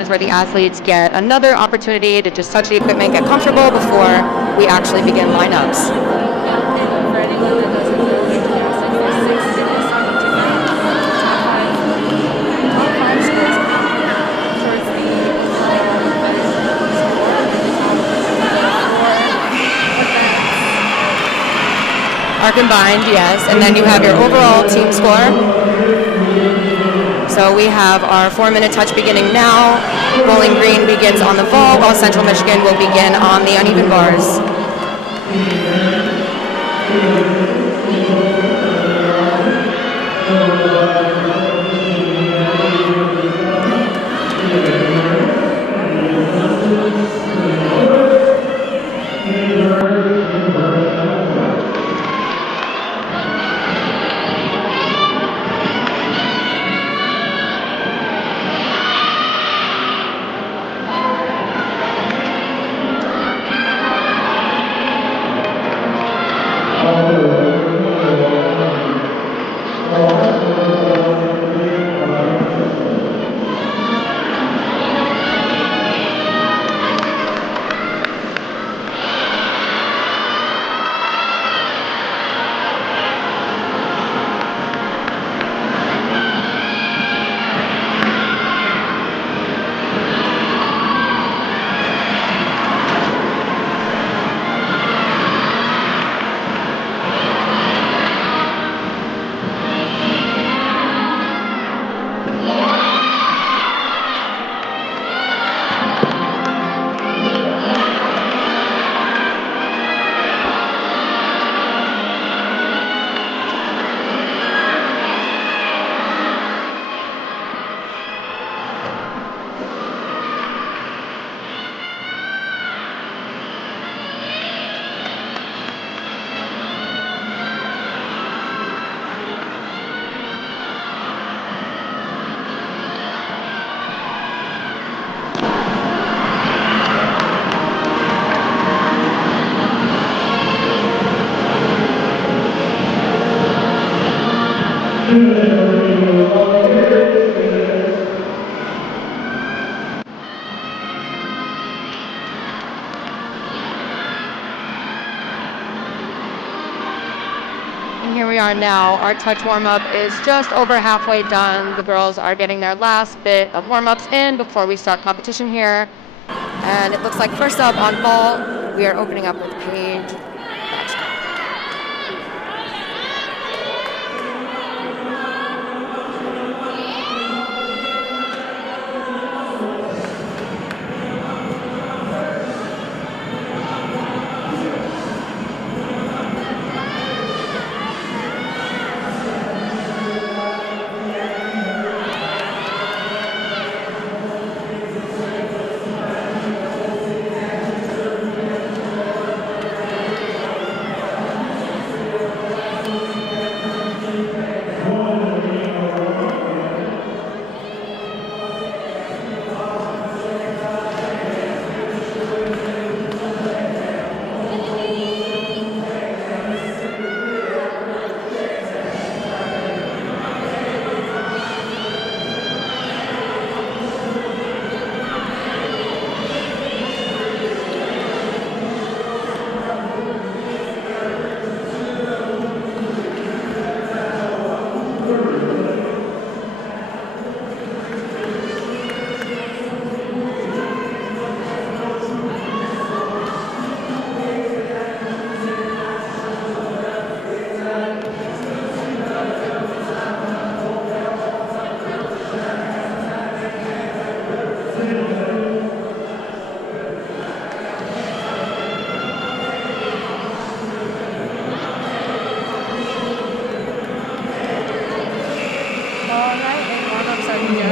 is where the athletes get another opportunity to just touch the equipment, get comfortable before we actually begin lineups. And for anyone that doesn't know, in gymnastics, there's 6 gymnasts on each event. Top five scores count towards the overall event score, and the top 4 events are combined, yes, and then you have your overall team score. So we have our 4-minute touch beginning now. Bowling Green begins on the vault, while Central Michigan will begin on the uneven bars. And here we are now. Our touch warm-up is just over halfway done. The girls are getting their last bit of warm-ups in before we start competition here. And it looks like first up on vault, we are opening up with Paige.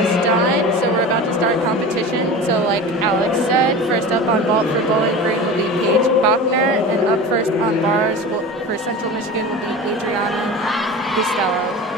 just done, so we're about to start competition. So like Alex said, first up on vault for Bowling Green will be Paige Bachner, and up first on bars for Central Michigan will be Adriana Bustello.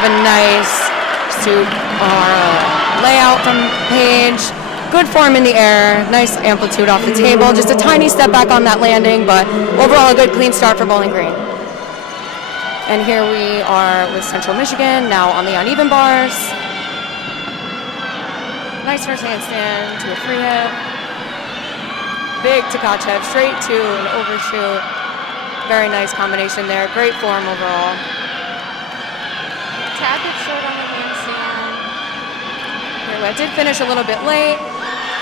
have a nice layout from Paige. Good form in the air, nice amplitude off the table. Just a tiny step back on that landing, but overall a good clean start for Bowling Green. And here we are with Central Michigan, now on the uneven bars. Nice first handstand to a free hip. Big Tkachev, straight to an overshoot. Very nice combination there, great form overall. Tad bit short on the handstand. Pirouette did finish a little bit late,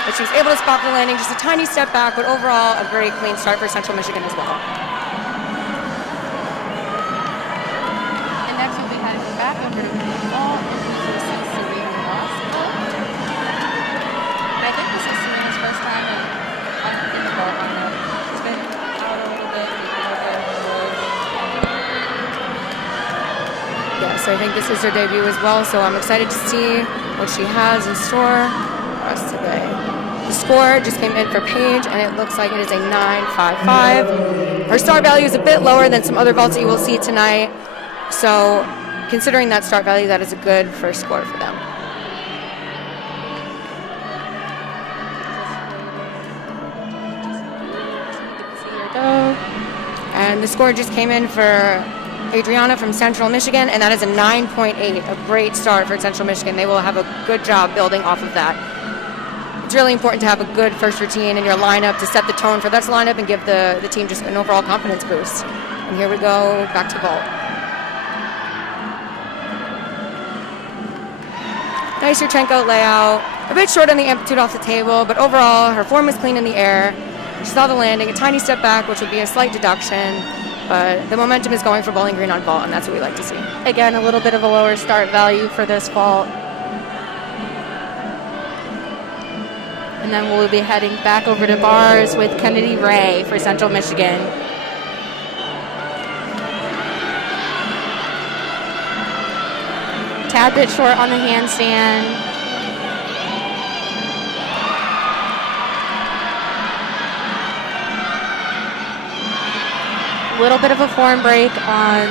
but she was able to spot the landing, just a tiny step back, but overall a very clean start for Central Michigan as well. And next we'll be heading back over to vault and BGSU Serena Ross. And I think this is Serena's first time in the vault lineup. She's been out a little bit. Yes, I think this is her debut as well, so I'm excited to see what she has in store for us today. The score just came in for Paige, and it looks like it is a 9.55. Her start value is a bit lower than some other vaults that you will see tonight, so considering that start value, that is a good first score for them. And the score just came in for Adriana from Central Michigan, and that is a 9.8, a great start for Central Michigan. They will have a good job building off of that. It's really important to have a good first routine in your lineup to set the tone for this lineup and give the team just an overall confidence boost. And here we go, back to vault. Nice Yurchenko layout, a bit short on the amplitude off the table, but overall her form was clean in the air. She saw the landing, a tiny step back, which would be a slight deduction. But the momentum is going for Bowling Green on vault, and that's what we like to see. Again, a little bit of a lower start value for this vault. And then we'll be heading back over to bars with Kennedy Ray for Central Michigan. Tad bit short on the handstand. Little bit of a form break on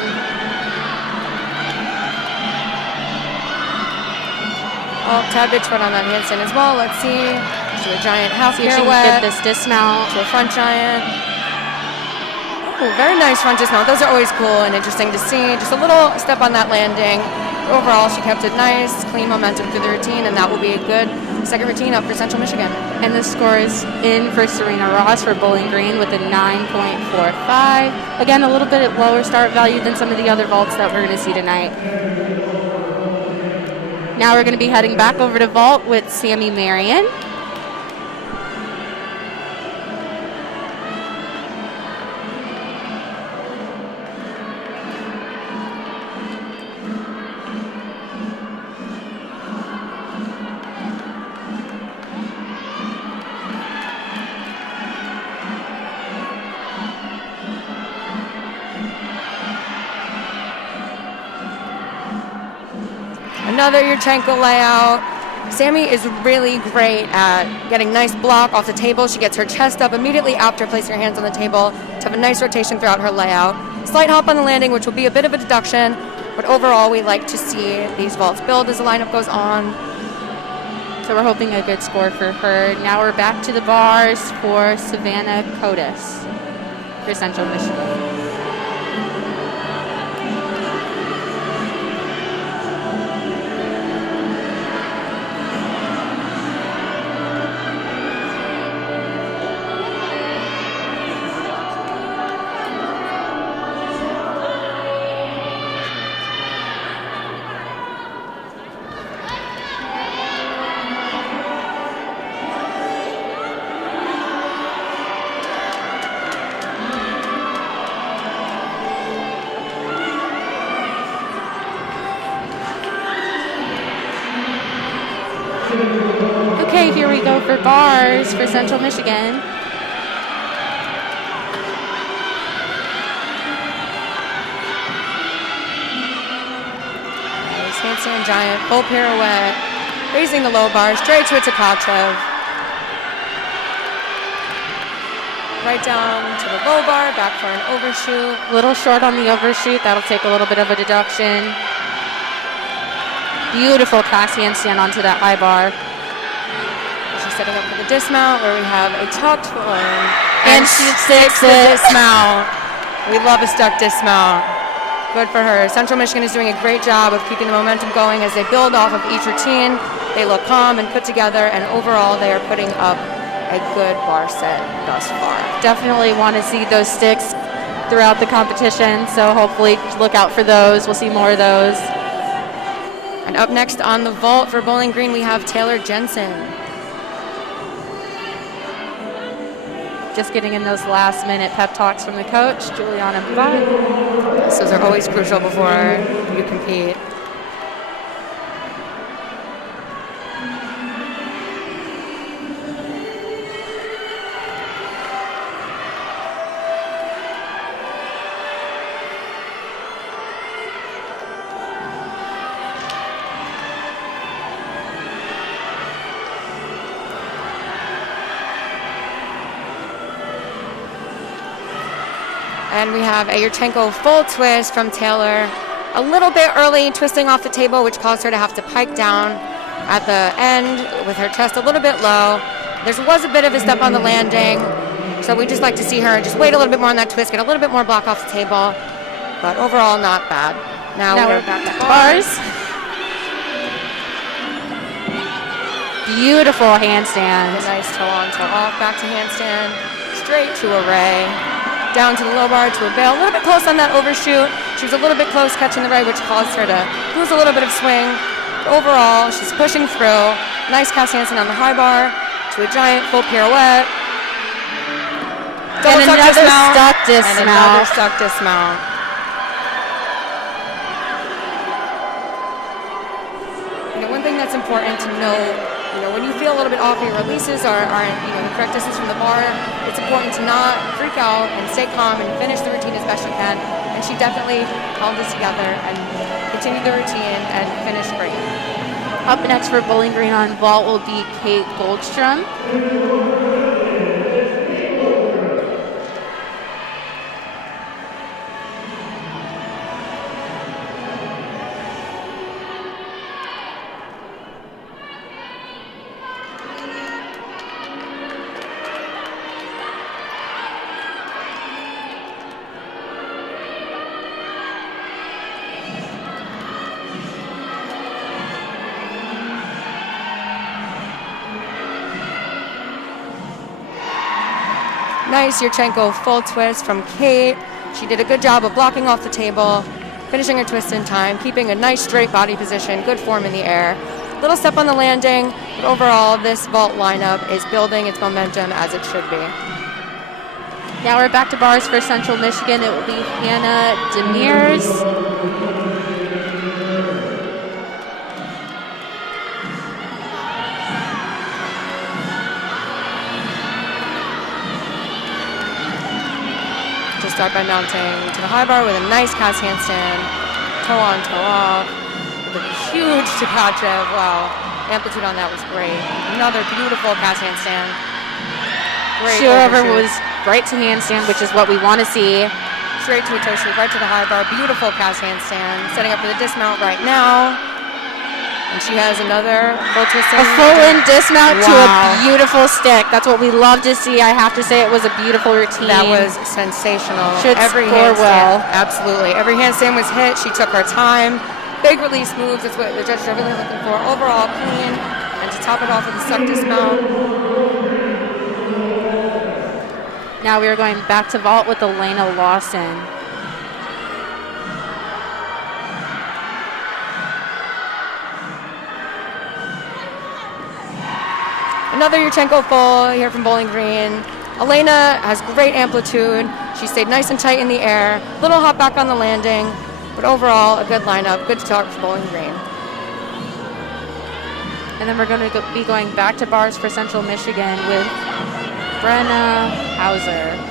tad bit short on that handstand as well. Let's see. To a giant half see if she can get this dismount. To a front giant. Ooh, very nice front dismount. Those are always cool and interesting to see. Just a little step on that landing. Overall, she kept it nice, clean momentum through the routine, and that will be a good second routine up for Central Michigan. And the score is in for Serena Ross for Bowling Green with a 9.45. Again, a little bit lower start value than some of the other vaults that we're going to see tonight. Now we're going to be heading back over to vault with Sammy Marion. Another Yurchenko layout. Sammy is really great at getting nice block off the table. She gets her chest up immediately after placing her hands on the table to have a nice rotation throughout her layout. Slight hop on the landing, which will be a bit of a deduction, but overall we like to see these vaults build as the lineup goes on. So we're hoping a good score for her. Now we're back to the bars for Savannah Kotis for Central Michigan. Okay, here we go for bars for Central Michigan. Nice handstand giant, full pirouette, raising the low bar, straight to a Tkachev. Right down to the low bar, back for an overshoot. A little short on the overshoot. That'll take a little bit of a deduction. Beautiful cast handstand onto that high bar. She's setting up for the dismount where we have a tucked one. And she sticks the it. dismount. We love a stuck dismount. Good for her. Central Michigan is doing a great job of keeping the momentum going as they build off of each routine. They look calm and put together, and overall they are putting up a good bar set thus far. Definitely want to see those sticks throughout the competition, so hopefully look out for those. We'll see more of those. And up next on the vault for Bowling Green, we have Taylor Jensen. Just getting in those last minute pep talks from the coach, Juliana Butt. Those are always crucial before you compete. And we have a Yurchenko full twist from Taylor. A little bit early, twisting off the table, which caused her to have to pike down at the end with her chest a little bit low. There was a bit of a step on the landing, so we just like to see her just wait a little bit more on that twist, get a little bit more block off the table. But overall, not bad. Now we're back to bars. Beautiful handstand. A nice toe on, toe off, back to handstand, straight to a ray. Down to the low bar to a bail. A little bit close on that overshoot. She was a little bit close catching the ray, which caused her to lose a little bit of swing. But overall, she's pushing through. Nice cast handstand on the high bar to a giant full pirouette. And another stuck dismount. And another stuck dismount. You know, one thing that's important to note, you know, when you feel a little bit off, your releases aren't the correct distance from the bar. It's important to not freak out and stay calm and finish the routine as best you can. And she definitely held this together and continued the routine and finished great. Up next for Bowling Green on vault will be Kate Goldstrom. Nice Yurchenko full twist from Kate. She did a good job of blocking off the table, finishing her twist in time, keeping a nice straight body position, good form in the air. Little step on the landing, but overall this vault lineup is building its momentum as it should be. Now we're back to bars for Central Michigan. It will be Hannah Demers. Start by mounting to the high bar with a nice cast handstand, toe on, toe off, with a huge Takachev. Wow, amplitude on that was great. Another beautiful cast handstand. Great Shoeover overshoot. was right to handstand, which is what we want to see. Straight to a toe shoot, right to the high bar. Beautiful cast handstand. Setting up for the dismount right now. And she has another full twist. A full-in dismount to a beautiful stick. That's what we love to see. I have to say it was a beautiful routine. That was sensational. Should every score well. Absolutely. Every handstand was hit. She took her time. Big release moves. That's what the judges are really looking for. Overall clean. And to top it off with a stuck dismount. Now we are going back to vault with Elena Lawson. Another Yurchenko full here from Bowling Green. Elena has great amplitude. She stayed nice and tight in the air. Little hop back on the landing, but overall a good lineup. Good to talk for Bowling Green. And then we're going to be going back to bars for Central Michigan with Brenna Hauser.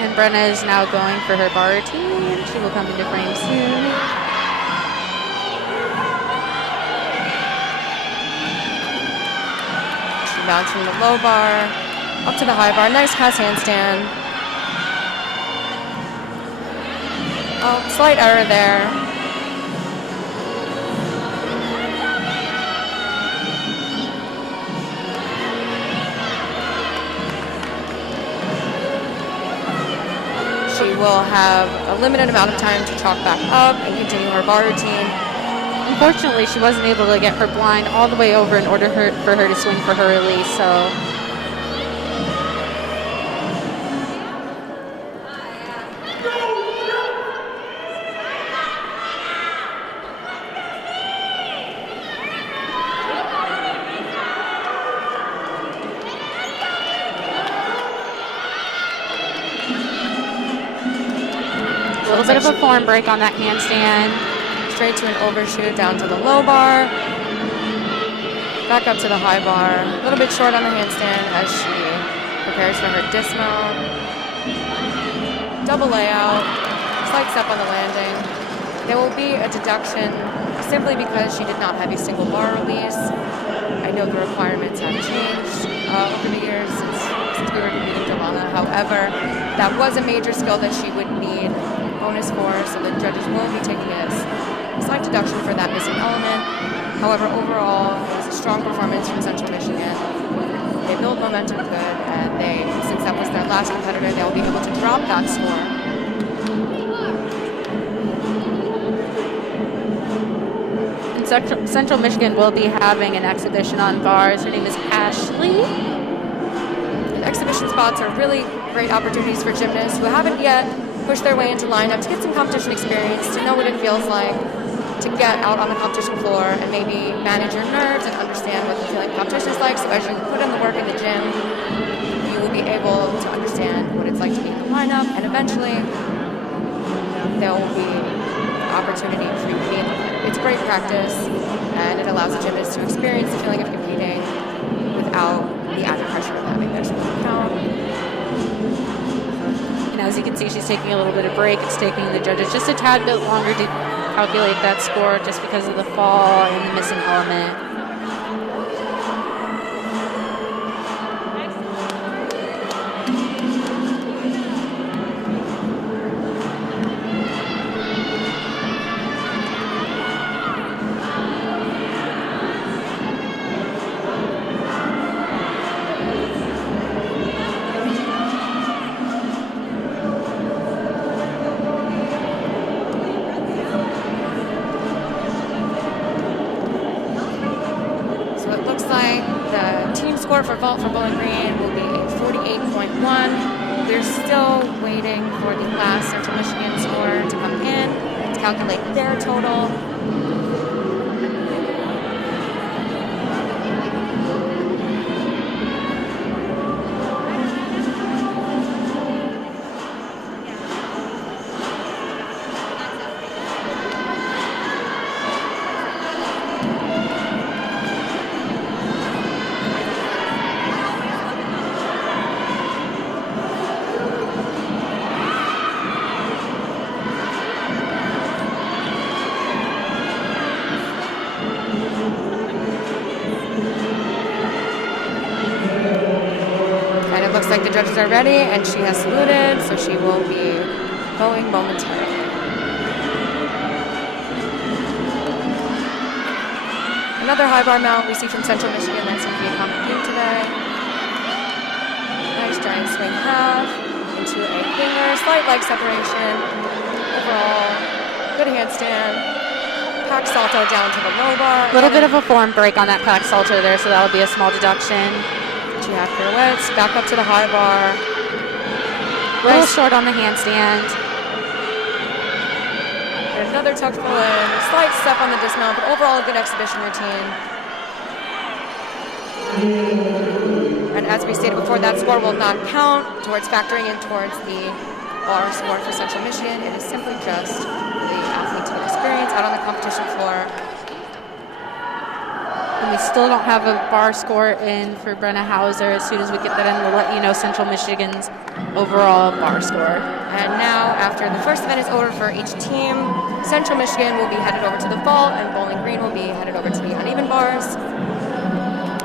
And Brenna is now going for her bar routine. She will come into frame soon. She mounts from the low bar up to the high bar. Nice pass handstand. Oh, slight error there. She will have a limited amount of time to chalk back up and continue her bar routine. Unfortunately, she wasn't able to get her blind all the way over in order for her to swing for her release, so. A little bit of a form break on that handstand. Straight to an overshoot down to the low bar. Back up to the high bar. A little bit short on the handstand as she prepares for her dismount. Double layout. Slight step on the landing. There will be a deduction simply because she did not have a single bar release. I know the requirements have changed over the years since we were competing Delana. However, that was a major skill that she would need bonus for, so the judges will be taking a slight deduction for that missing element. However, overall, it was a strong performance from Central Michigan. They built momentum good, and since that was their last competitor, they'll be able to drop that score. And Central Michigan will be having an exhibition on bars. Her name is Ashley. And exhibition spots are really great opportunities for gymnasts who haven't yet push their way into lineup to get some competition experience, to know what it feels like to get out on the competition floor and maybe manage your nerves and understand what the feeling of competition is like. So as you put in the work in the gym, you will be able to understand what it's like to be in the lineup, and eventually there will be opportunity for you to be in the lineup. It's great practice, and it allows the gymnast to experience the feeling of competing without the added pressure of having their sport count. As you can see, she's taking a little bit of break. It's taking the judges just a tad bit longer to calculate that score just because of the fall and the missing element. For vault for Bowling Green will be a 48.1. They're still waiting for the last Central Michigan score to come in to calculate their total. Like the judges are ready, and she has saluted, so she will be going momentarily. Another high bar mount we see from Central Michigan that's going to be a common theme today. Nice giant swing half into a finger, slight leg separation. Overall, good handstand. Pack salto down to the low bar. A little bit of a form break on that pack salto there, so that'll be a small deduction. Two half pirouettes, back up to the high bar. A little short on the handstand. And another tuck pull in, slight step on the dismount, but overall a good exhibition routine. And as we stated before, that score will not count towards factoring in towards the bar score for Central Michigan. It is simply just the athlete to get experience out on the competition floor. And we still don't have a bar score in for Brenna Hauser. As soon as we get that in, we'll let you know Central Michigan's overall bar score. And now, after the first event is over for each team, Central Michigan will be headed over to the vault, and Bowling Green will be headed over to the uneven bars.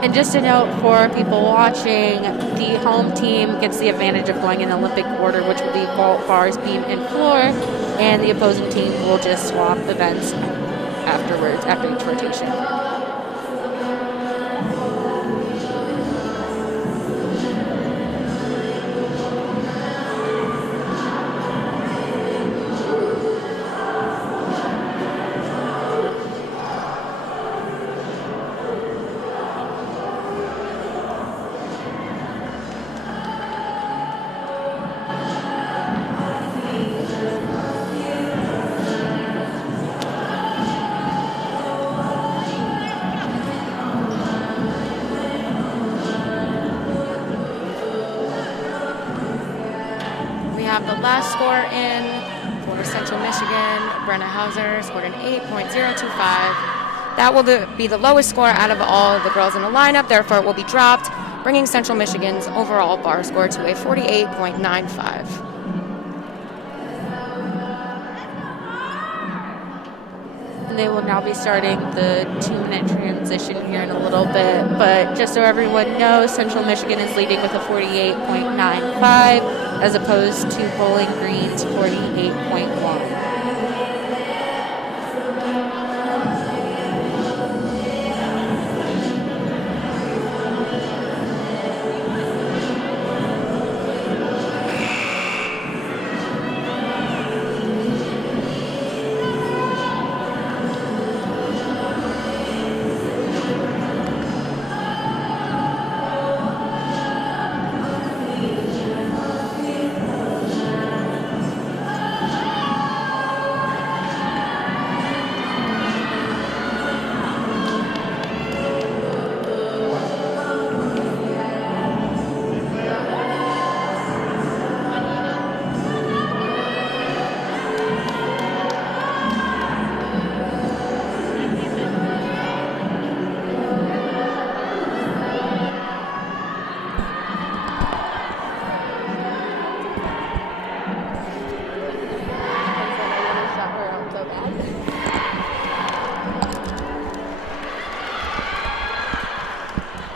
And just a note for people watching, the home team gets the advantage of going in Olympic order, which will be vault, bars, beam, and floor, and the opposing team will just swap events afterwards, after each rotation. The last score in for Central Michigan, Brenna Hauser scored an 8.025. That will be the lowest score out of all the girls in the lineup, therefore it will be dropped, bringing Central Michigan's overall bar score to a 48.95. They will now be starting the 2-minute transition here in a little bit, but just so everyone knows, Central Michigan is leading with a 48.95 as opposed to Bowling Green's 48.1.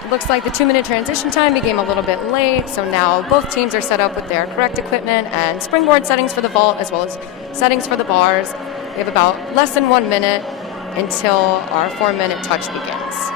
Looks like the 2-minute transition time became a little bit late, so now both teams are set up with their correct equipment and springboard settings for the vault as well as settings for the bars. We have about less than 1 minute until our 4-minute touch begins.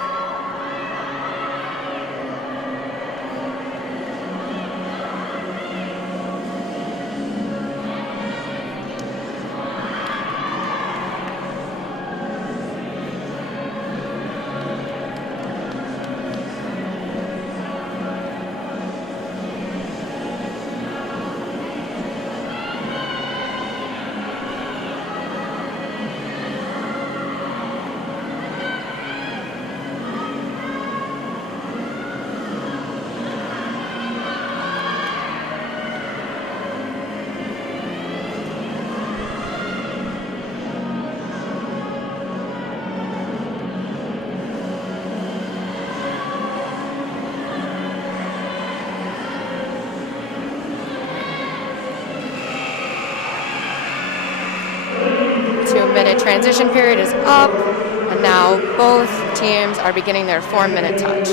Transition period is up, and now both teams are beginning their 4-minute touch.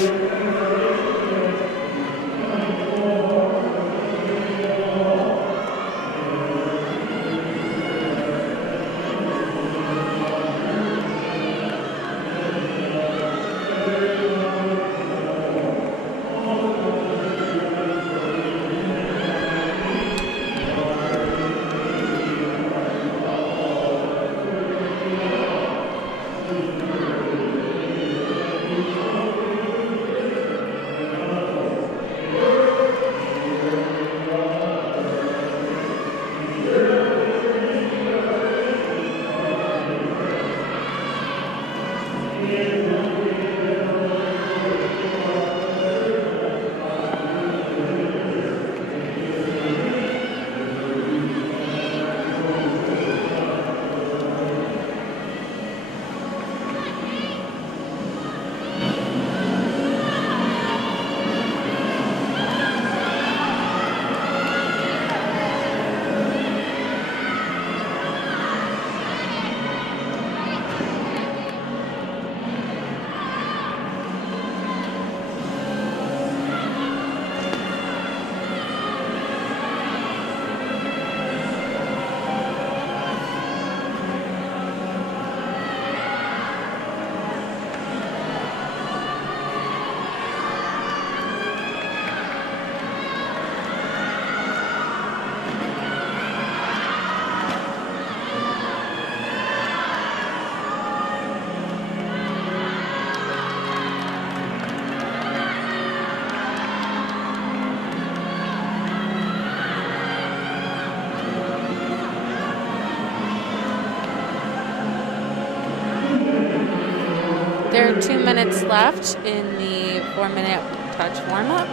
2 minutes left in the 4-minute touch warm-up.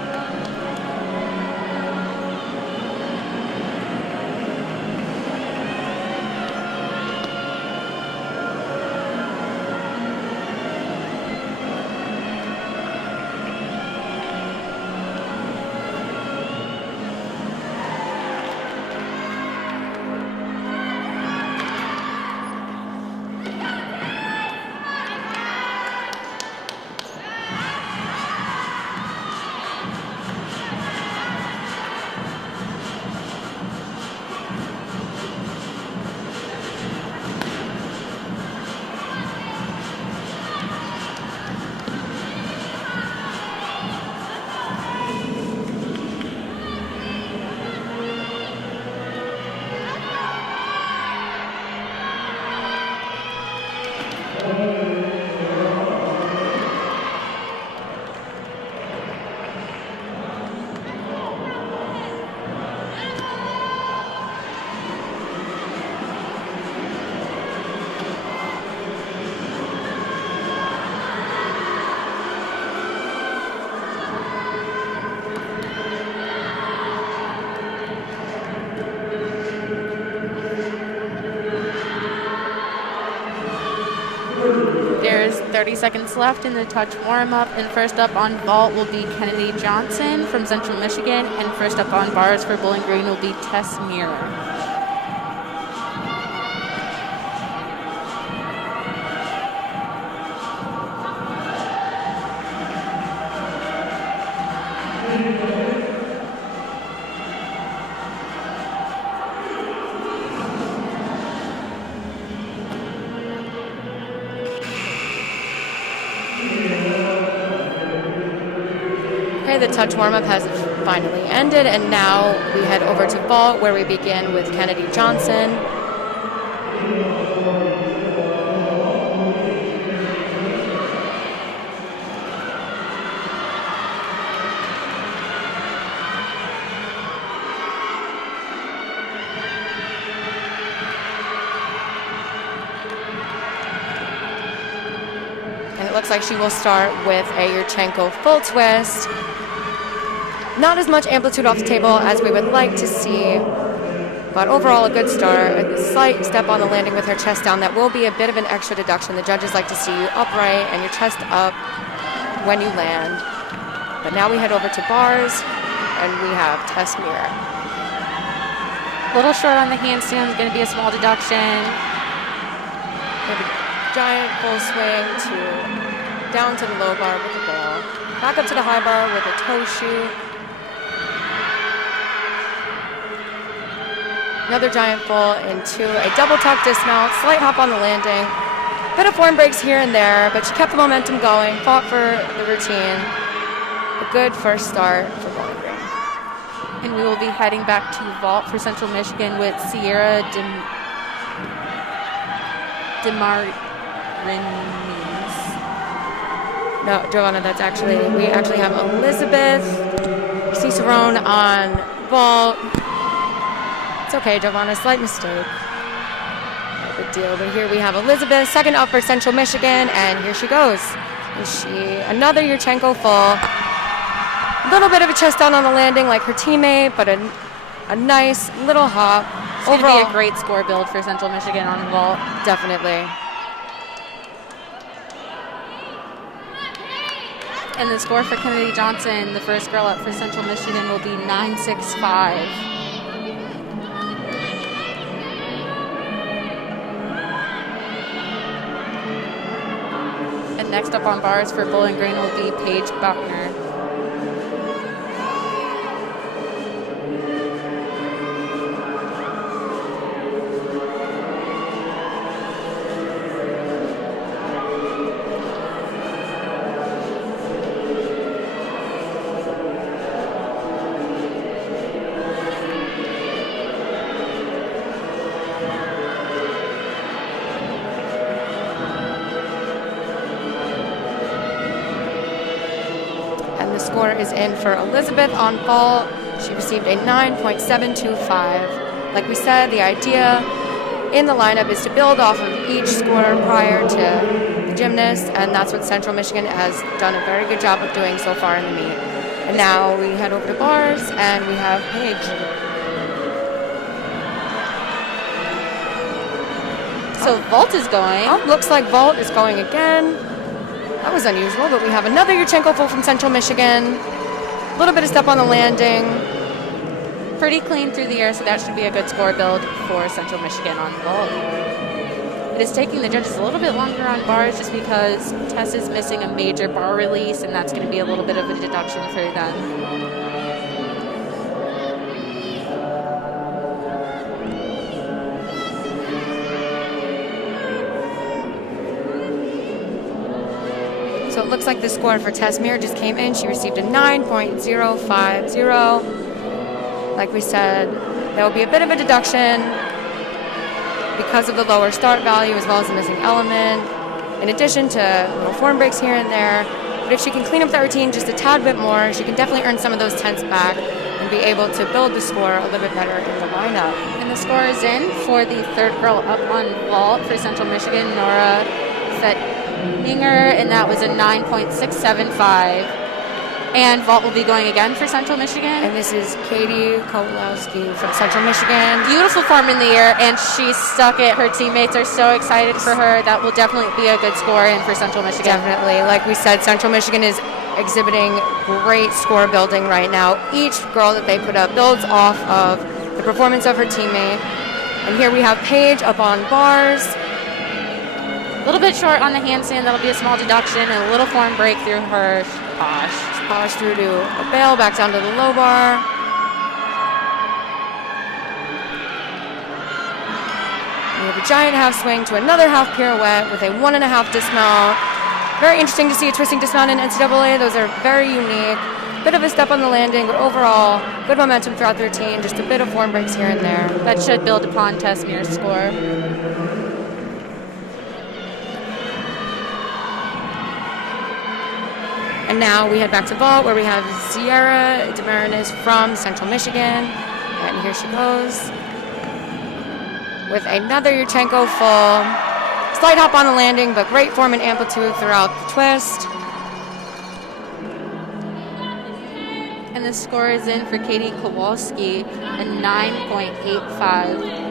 There's 30 seconds left in the touch warm-up, and first up on vault will be Kennedy Johnson from Central Michigan, and first up on bars for Bowling Green will be Tess Muir. The touch warm-up has finally ended, and now we head over to vault, where we begin with Kennedy Johnson. And it looks like she will start with a Yurchenko full twist. Not as much amplitude off the table as we would like to see, but overall a good start. A slight step on the landing with her chest down. That will be a bit of an extra deduction. The judges like to see you upright and your chest up when you land. But now we head over to bars, and we have Tess Muir. A little short on the handstand, going to be a small deduction. With a giant full swing to down to the low bar with the ball. Back up to the high bar with a toe shoot. Another giant full into a double tuck dismount, slight hop on the landing. Bit of form breaks here and there, but she kept the momentum going, fought for the routine. A good first start for Bowling Green. And we will be heading back to vault for Central Michigan with Sierra Demarinis. No, Giovanna, we actually have Elizabeth Cicerone on vault. It's okay, Giovanna, slight mistake. No big deal, but here we have Elizabeth, second up for Central Michigan, and here she goes. Is she another Yurchenko full? A little bit of a chest down on the landing like her teammate, but a nice little hop. It's going to be a great score build for Central Michigan on the vault. Definitely. And the score for Kennedy Johnson, the first girl up for Central Michigan, will be 9.65. And next up on bars for Bowling Green will be Paige Buckner. Score is in for Elizabeth on vault. She received a 9.725. Like we said, the idea in the lineup is to build off of each score prior to the gymnast, and that's what Central Michigan has done a very good job of doing so far in the meet. And now we head over to bars, and we have Paige. So vault is going. Oh, looks like vault is going again. That was unusual, but we have another Yurchenko full from Central Michigan. A little bit of step on the landing. Pretty clean through the air, so that should be a good score build for Central Michigan on vault. It is taking the judges a little bit longer on bars just because Tess is missing a major bar release, and that's going to be a little bit of a deduction for them. So it looks like the score for Tess Mir just came in. She received a 9.050. Like we said, there will be a bit of a deduction because of the lower start value as well as the missing element, in addition to little form breaks here and there. But if she can clean up that routine just a tad bit more, she can definitely earn some of those tenths back and be able to build the score a little bit better in the lineup. And the score is in for the third girl up on vault for Central Michigan, Nora Fettinger, and that was a 9.675. And vault will be going again for Central Michigan. And this is Katie Kowalski from Central Michigan. Beautiful form in the air, and she stuck it. Her teammates are so excited for her. That will definitely be a good score in for Central Michigan. Definitely. Like we said, Central Michigan is exhibiting great score building right now. Each girl that they put up builds off of the performance of her teammate. And here we have Paige up on bars. A little bit short on the handstand. That'll be a small deduction, and a little form break through her posh. Posh through to a bail, back down to the low bar. We have a giant half swing to another half pirouette with a 1.5 dismount. Very interesting to see a twisting dismount in NCAA. Those are very unique. Bit of a step on the landing, but overall, good momentum throughout the routine. Just a bit of form breaks here and there. That should build upon Tess Mir's score. And now we head back to vault where we have Sierra Demarinis from Central Michigan. And here she goes with another Yurchenko full. Slight hop on the landing, but great form and amplitude throughout the twist. And the score is in for Katie Kowalski, a 9.85.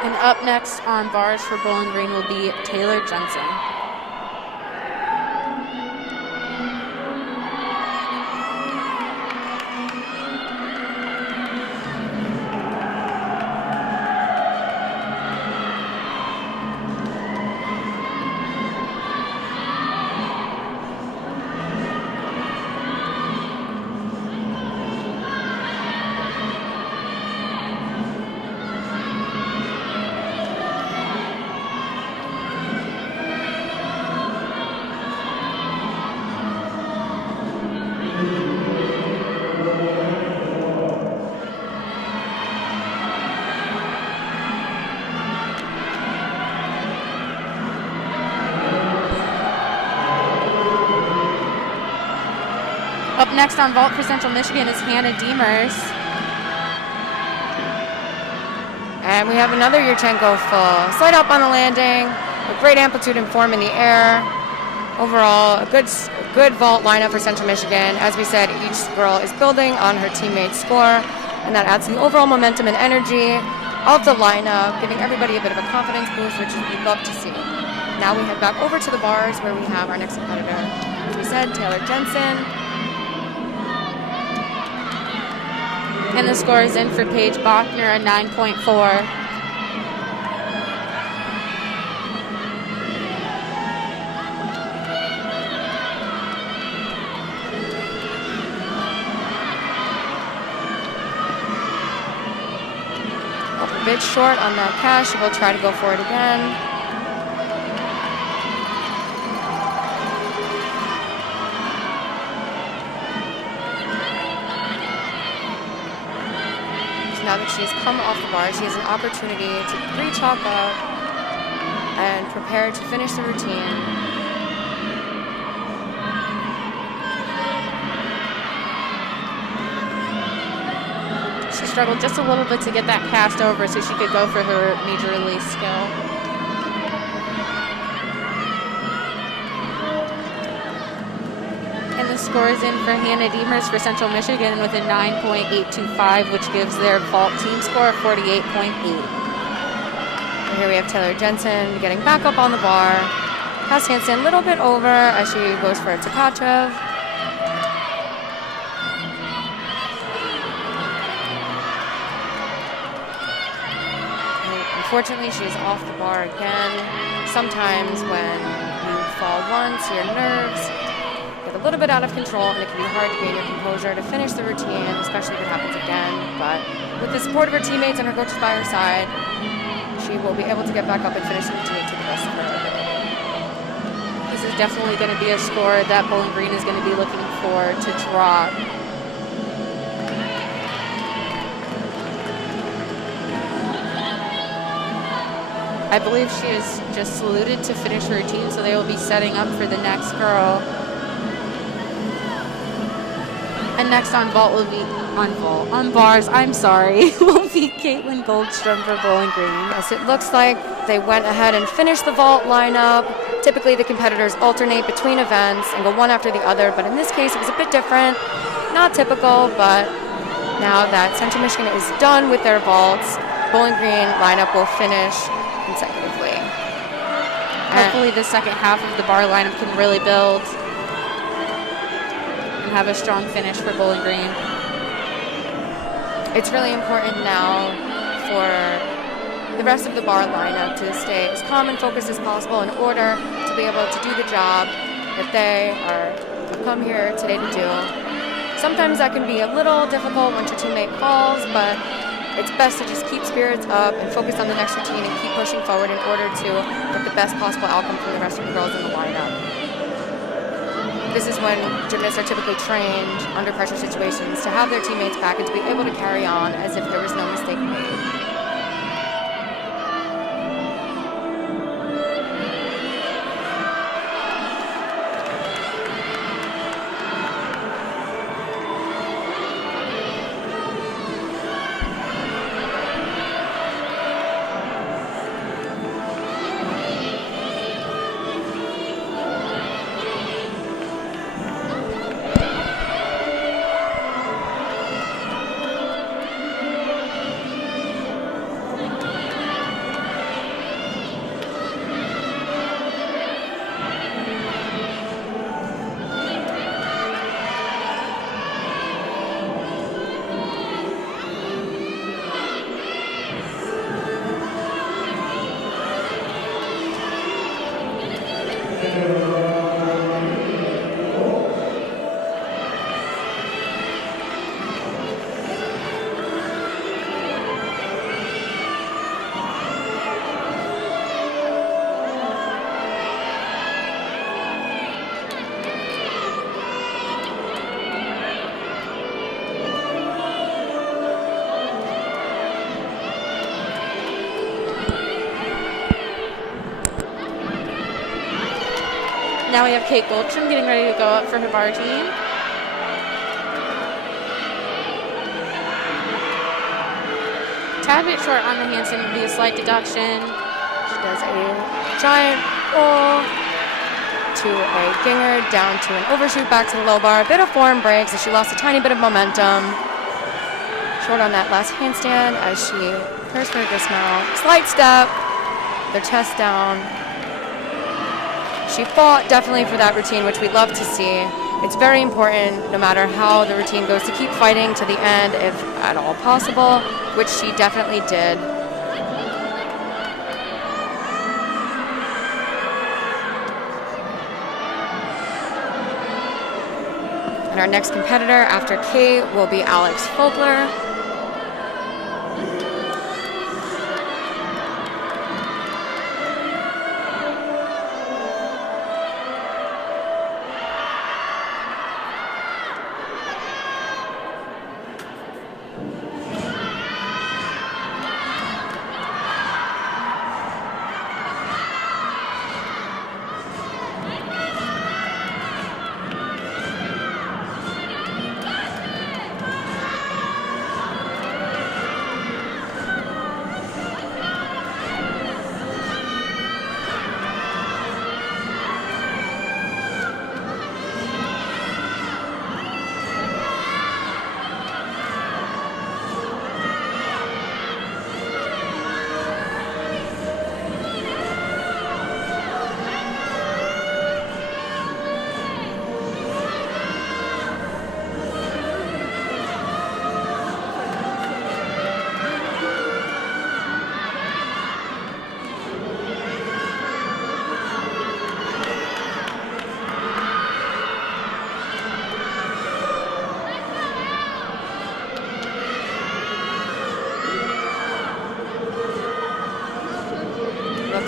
And up next on bars for Bowling Green will be Taylor Jensen. Up next on vault for Central Michigan is Hannah Demers. And we have another Yurchenko full. Slight up on the landing, with great amplitude and form in the air. Overall, a good vault lineup for Central Michigan. As we said, each girl is building on her teammate's score, and that adds to the overall momentum and energy of the lineup, giving everybody a bit of a confidence boost, which we'd love to see. Now we head back over to the bars where we have our next competitor. As we said, Taylor Jensen. And the score is in for Paige Bachner, a 9.4. A bit short on that cash. We'll try to go for it again. Now that she has come off the bar, she has an opportunity to re-chalk up and prepare to finish the routine. She struggled just a little bit to get that cast over so she could go for her major release skill. And the score is in for Hannah Demers for Central Michigan with a 9.825, which gives their vault team score of 48.8. And here we have Taylor Jensen getting back up on the bar. Pass handstand a little bit over as she goes for a Tkachev. Unfortunately, she's off the bar again. Sometimes when you fall once, your nerves get a little bit out of control, and it can be hard to gain your composure to finish the routine, especially if it happens again. But with the support of her teammates and her coaches by her side, she will be able to get back up and finish the routine to the best of her ability. This is definitely going to be a score that Bowling Green is going to be looking for to drop. I believe she is just saluted to finish her routine, so they will be setting up for the next girl. And next on vault will be on bars. I'm sorry, will be Caitlin Goldstrom for Bowling Green. Yes, it looks like they went ahead and finished the vault lineup. Typically, the competitors alternate between events and go one after the other, but in this case, it was a bit different. Not typical, but now that Central Michigan is done with their vaults, Bowling Green lineup will finish consecutively. Hopefully the second half of the bar lineup can really build and have a strong finish for Bowling Green. It's really important now for the rest of the bar lineup to stay as calm and focused as possible in order to be able to do the job that they have come here today to do. Sometimes that can be a little difficult once your teammate falls, but it's best to just keep spirits up and focus on the next routine and keep pushing forward in order to get the best possible outcome for the rest of the girls in the lineup. This is when gymnasts are typically trained under pressure situations to have their teammates back and to be able to carry on as if there was no mistake made. Now we have Kate Goldstrom getting ready to go up for her bar team. Tad bit short on the handstand would be a slight deduction. She does a giant roll to a ginger, down to an overshoot back to the low bar. A bit of form breaks as she lost a tiny bit of momentum. Short on that last handstand as she prepares for a dismount. Slight step, their chest down. She fought definitely for that routine, which we love to see. It's very important, no matter how the routine goes, to keep fighting to the end if at all possible, which she definitely did. And our next competitor after Kate will be Alex Fogler.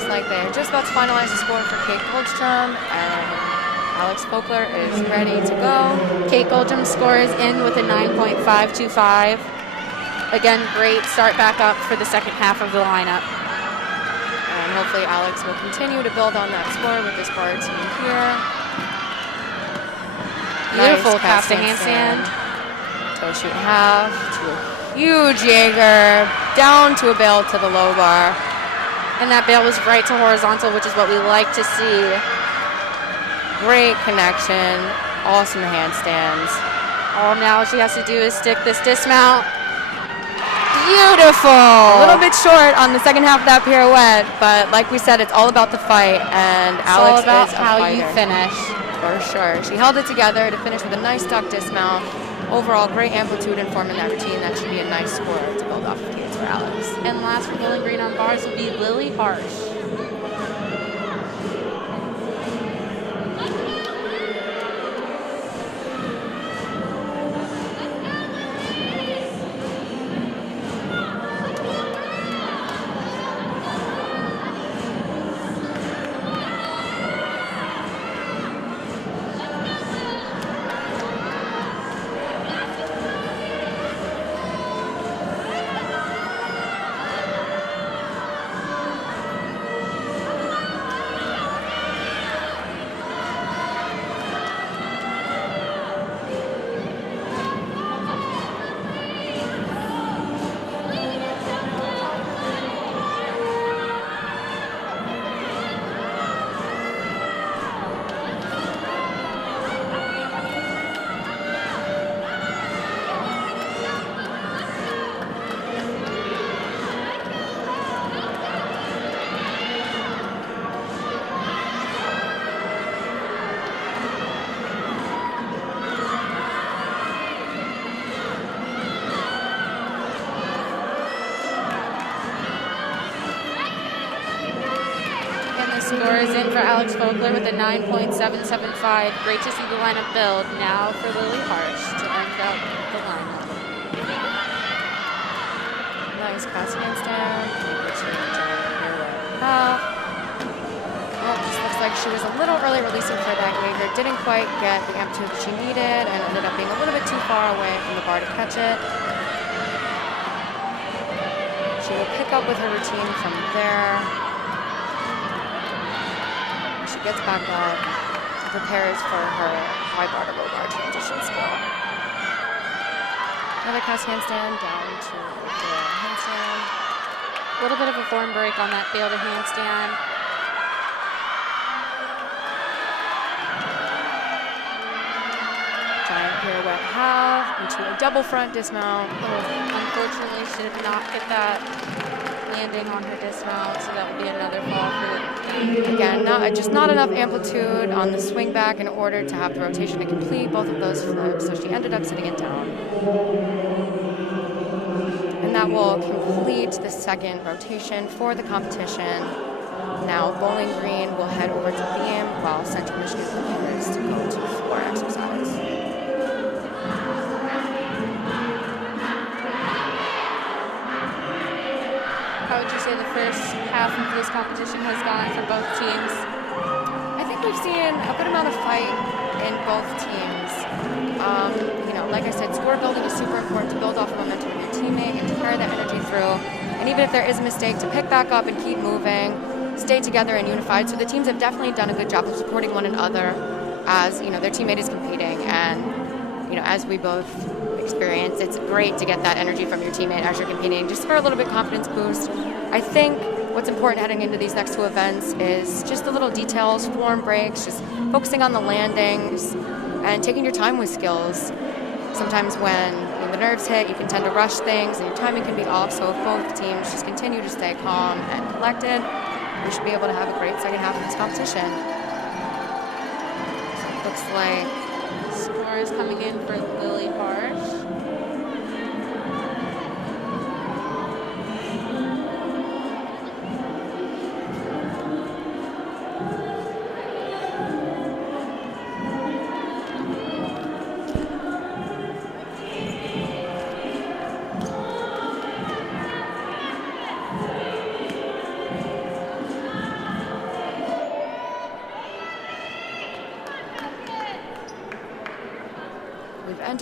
looks like they're just about to finalize the score for Kate Goldstrom, and Alex Folkler is ready to go. Kate Goldstrom scores in with a 9.525. Again, great start back up for the second half of the lineup. And hopefully Alex will continue to build on that score with this bar team here. Beautiful Nice pass to handstand. Toe shoot half to a huge Jaeger, down to a bail to the low bar. And that bail was right to horizontal, which is what we like to see. Great connection, awesome handstands. All now she has to do is stick this dismount. Beautiful. A little bit short on the second half of that pirouette, but like we said, it's all about the fight, and It's Alex all about is a how fighter. you finish. For sure. She held it together to finish with a nice duck dismount. Overall, great amplitude and form in that routine. That should be a nice score to build off of Kate's for Alex. And last for Bowling Green on bars will be Lily Harsh. Score is in for Alex Folkler with a 9.775. Great to see the lineup build. Now for Lily Harsh to end up the lineup. Nice cross handstand. Half. Well, just looks like she was a little early releasing for that Jaeger. Didn't quite get the amplitude that she needed and ended up being a little bit too far away from the bar to catch it. She will pick up with her routine from there. Gets back up, prepares for her high bar to low bar transition skill. Another cross handstand down to the handstand. A little bit of a form break on that bail to handstand. Giant pirouette half into a double front dismount. Unfortunately, she did not get that landing on her dismount, so that would be another fall for again, just not enough amplitude on the swing back in order to have the rotation to complete both of those flips, so she ended up sitting it down. And that will complete the second rotation for the competition. Now Bowling Green will head over to beam while Central Michigan prepares to go to floor exercise. How would you say the first half of this competition has gone for both teams? I think we've seen a good amount of fight in both teams. Like I said, score building is super important to build off the momentum of your teammate and to carry that energy through. And even if there is a mistake, to pick back up and keep moving, stay together and unified. So the teams have definitely done a good job of supporting one another as their teammate is competing. And as we both experience, it's great to get that energy from your teammate as you're competing, just for a little bit confidence boost. I think what's important heading into these next two events is just the little details, form breaks, just focusing on the landings and taking your time with skills. Sometimes when the nerves hit, you can tend to rush things and your timing can be off, so if both teams just continue to stay calm and collected, we should be able to have a great second half of this competition. So it looks like score is coming in for Lily Harsh.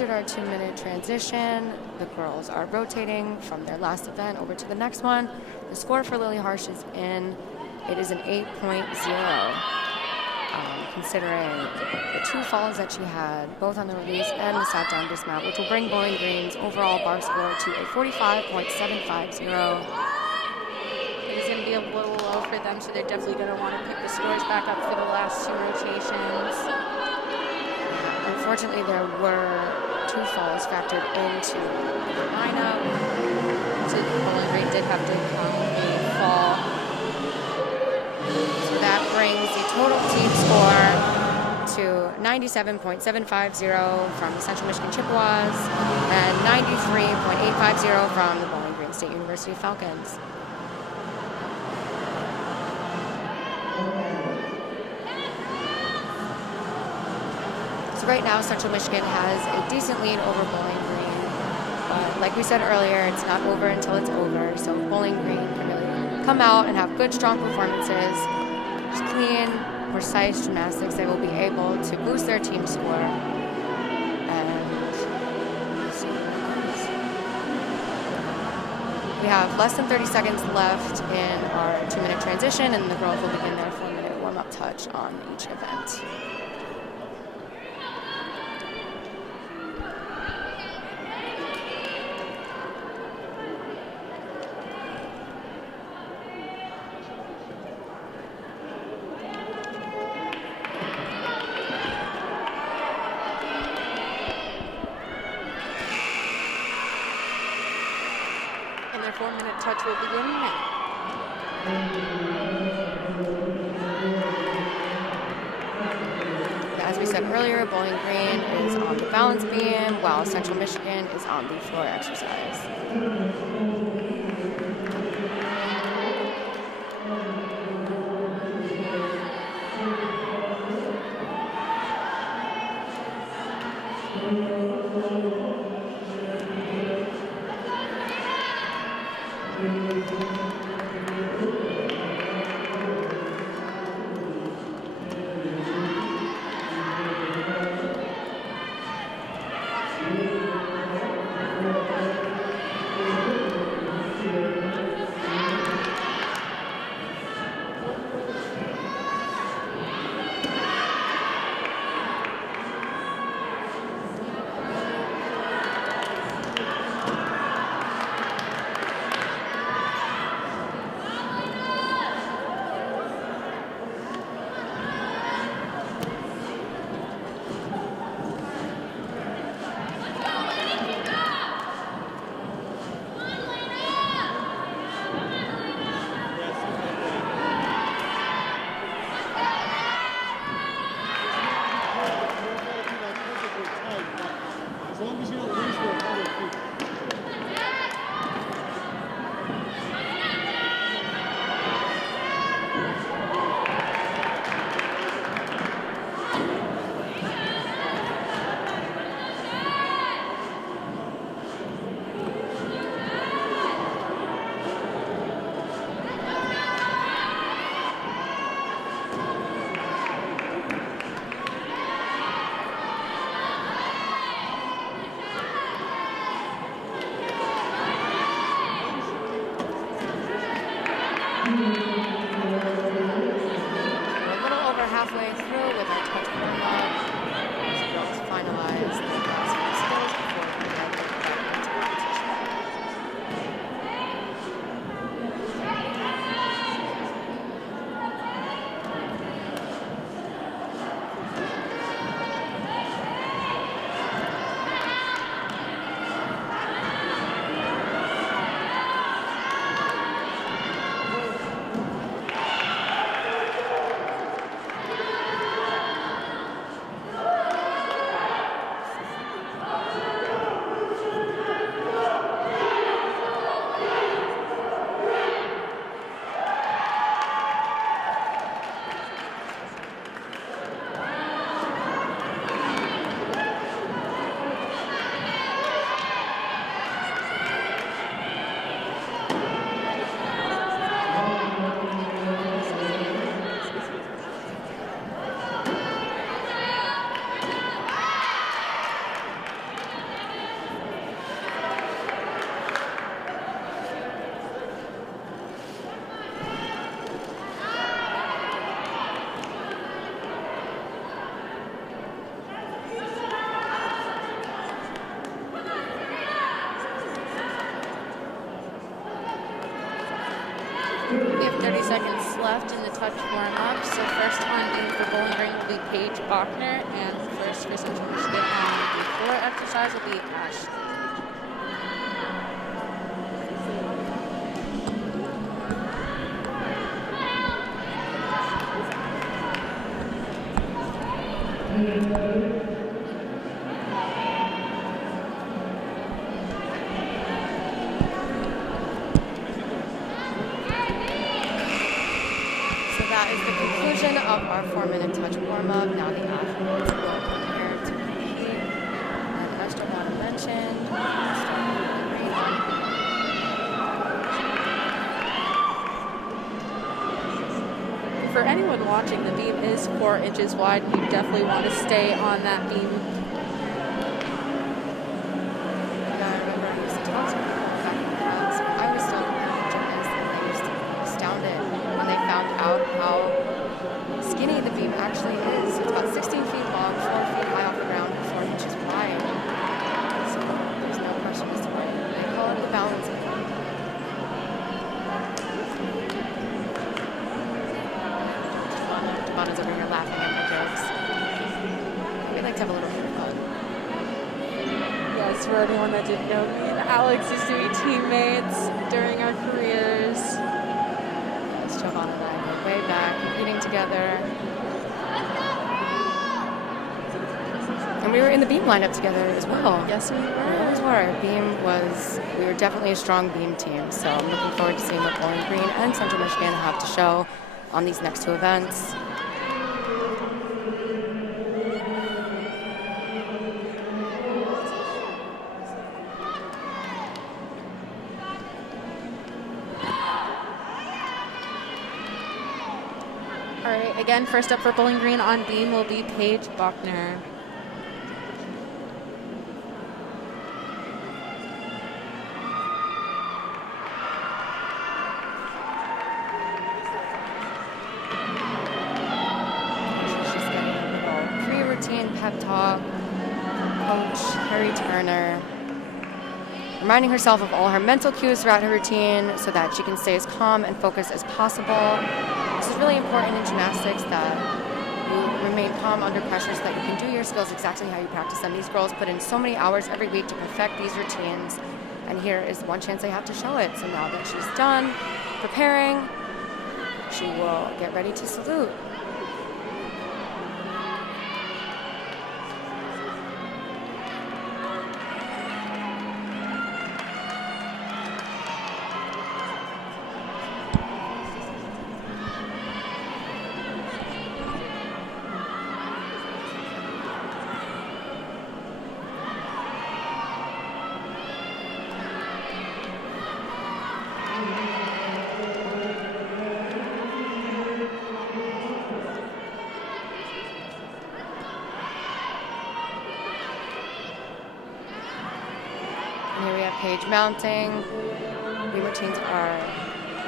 entered our 2-minute transition. The girls are rotating from their last event over to the next one. The score for Lily Harsh is in. It is an 8.0. Considering the 2 falls that she had, both on the release and the sat down dismount, which will bring Bowling Green's overall bar score to a 45.750. It is going to be a little low for them, so they're definitely going to want to pick the scores back up for the last 2 rotations. Unfortunately, there were 2 falls factored into the lineup. So Bowling Green did have to count a fall. So that brings the total team score to 97.750 from the Central Michigan Chippewas and 93.850 from the Bowling Green State University Falcons. So right now, Central Michigan has a decent lead over Bowling Green. But like we said earlier, it's not over until it's over. So if Bowling Green can really come out and have good, strong performances, just clean, precise gymnastics, they will be able to boost their team score. And see what happens. We have less than 30 seconds left in our 2-minute transition, and the girls will begin their 4-minute warm-up touch on each event. And their 4-minute touch will begin now. As we said earlier, Bowling Green is on the balance beam, while Central Michigan is on the floor exercise. We have 30 seconds left in the touch warm-up. So first on beam for Bowling Green will be Paige Bachner, and first for Central Michigan on the floor exercise will be Ashley. That is the conclusion of our 4-minute touch warm-up. Now the athletes will prepare to compete. And Esther want to mention, for anyone watching, the beam is 4 inches wide. You definitely want to stay on that beam. I remember I used to talk to people back in the house. I was still a gymnast, and they used to be astounded when they found out how skinny the beam actually is. It's about 16 feet long, 4 feet high off the ground, and 4 inches wide. So there's no question as to why they call it the balance beam. Devonna's over here laughing at my jokes. We like to have a little bit of fun. Yes, for anyone that didn't know, me and Alex used to be teammates during our careers. Yes, Giovanna and I go way back, competing together. And we were in the beam lineup together as well. Yes, we We were. always were. We were definitely a strong beam team. So I'm looking forward to seeing what Bowling Green and Central Michigan have to show on these next 2 events. All right, again, first up for Bowling Green on beam will be Paige Bachner. She's getting a little pre-routine pep talk. Coach Harry Turner reminding herself of all her mental cues throughout her routine so that she can stay as calm and focused as possible. This is really important in gymnastics, that you remain calm under pressure so that you can do your skills exactly how you practice them. These girls put in so many hours every week to perfect these routines, and here is one chance they have to show it. So now that she's done preparing, she will get ready to salute. Here we have Paige mounting. Beam routines are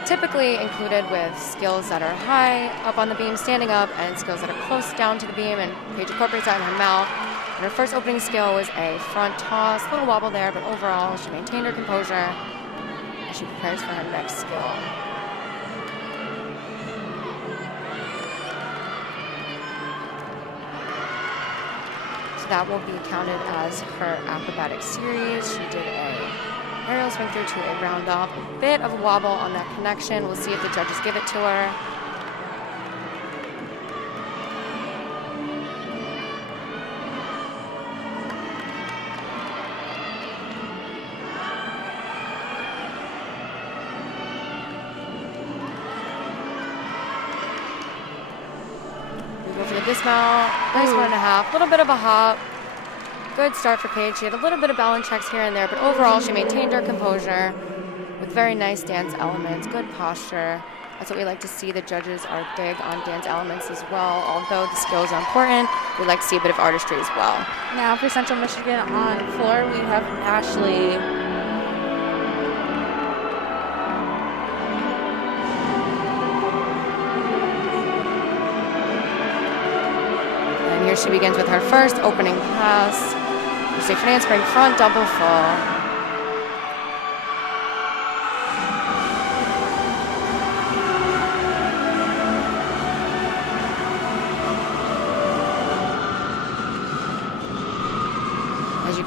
typically included with skills that are high up on the beam, standing up, and skills that are close down to the beam, and Paige incorporates that in her mount. And her first opening skill was a front toss, a little wobble there, but overall she maintained her composure as she prepares for her next skill. That will be counted as her acrobatic series. She did a aerial swing through to a round off. A bit of a wobble on that connection. We'll see if the judges give it to her. For the dismount, nice 1.5, little bit of a hop. Good start for Paige. She had a little bit of balance checks here and there, but overall she maintained her composure with very nice dance elements, good posture. That's what we like to see. The judges are big on dance elements as well. Although the skills are important, we like to see a bit of artistry as well. Now for Central Michigan on floor, we have Ashley. Here she begins with her first opening pass. You see front spring front double full.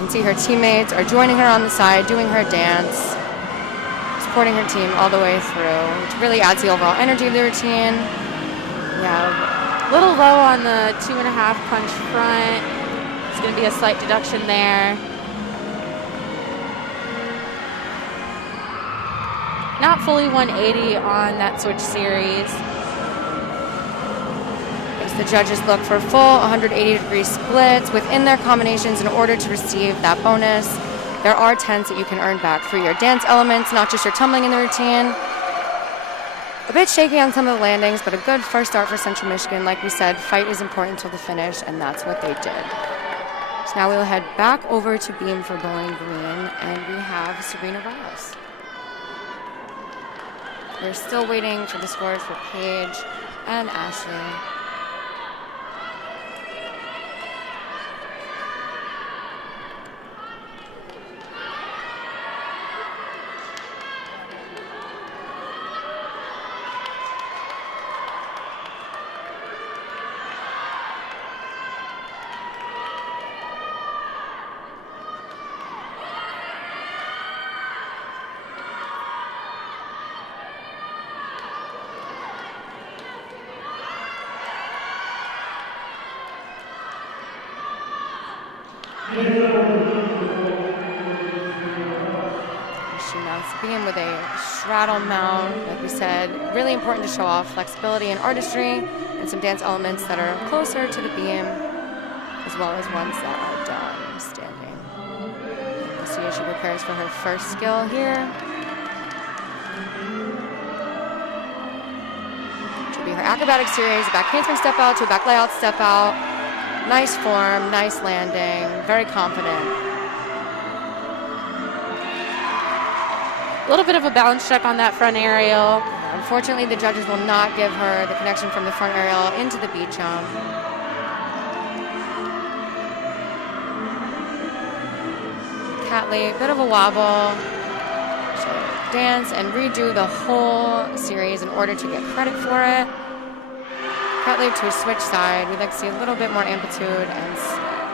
can see her teammates are joining her on the side, doing her dance, supporting her team all the way through, which really adds the overall energy of the routine. Yeah, a little low on the 2.5 punch front. It's going to be a slight deduction there. Not fully 180 on that switch series. As the judges look for full 180-degree splits within their combinations in order to receive that bonus. There are 10s that you can earn back for your dance elements, not just your tumbling in the routine. A bit shaky on some of the landings, but a good first start for Central Michigan. Like we said, fight is important until the finish, and that's what they did. So now we'll head back over to beam for Bowling Green, and we have Serena Ross. We're still waiting for the scores for Paige and Ashley. She mounts the beam with a straddle mount. Like we said, really important to show off flexibility and artistry and some dance elements that are closer to the beam, as well as ones that are done standing. We'll see as she prepares for her first skill here. Which will be her acrobatic series, a back handspring step out to a back layout step out. Nice form, nice landing, very confident. A little bit of a balance check on that front aerial. Unfortunately, the judges will not give her the connection from the front aerial into the beat jump. Catley, bit of a wobble. She'll dance and redo the whole series in order to get credit for it. Catley to a switch side. We'd like to see a little bit more amplitude and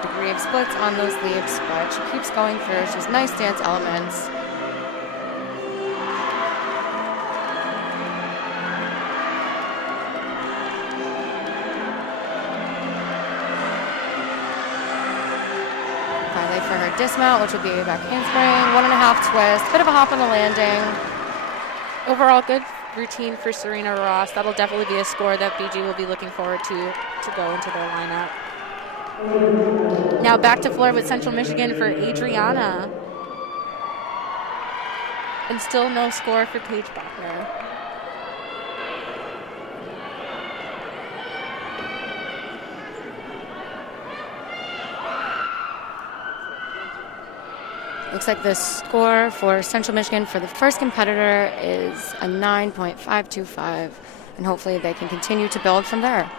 degree of splits on those leaps, but she keeps going through. She has nice dance elements. Finally for her dismount, which will be a back handspring, 1.5 twist, bit of a hop on the landing. Overall, good routine for Serena Ross. That'll definitely be a score that BG will be looking forward to go into their lineup. Now back to floor with Central Michigan for Adriana. And still no score for Paige Bachner. Looks like the score for Central Michigan for the first competitor is a 9.525, and hopefully they can continue to build from there.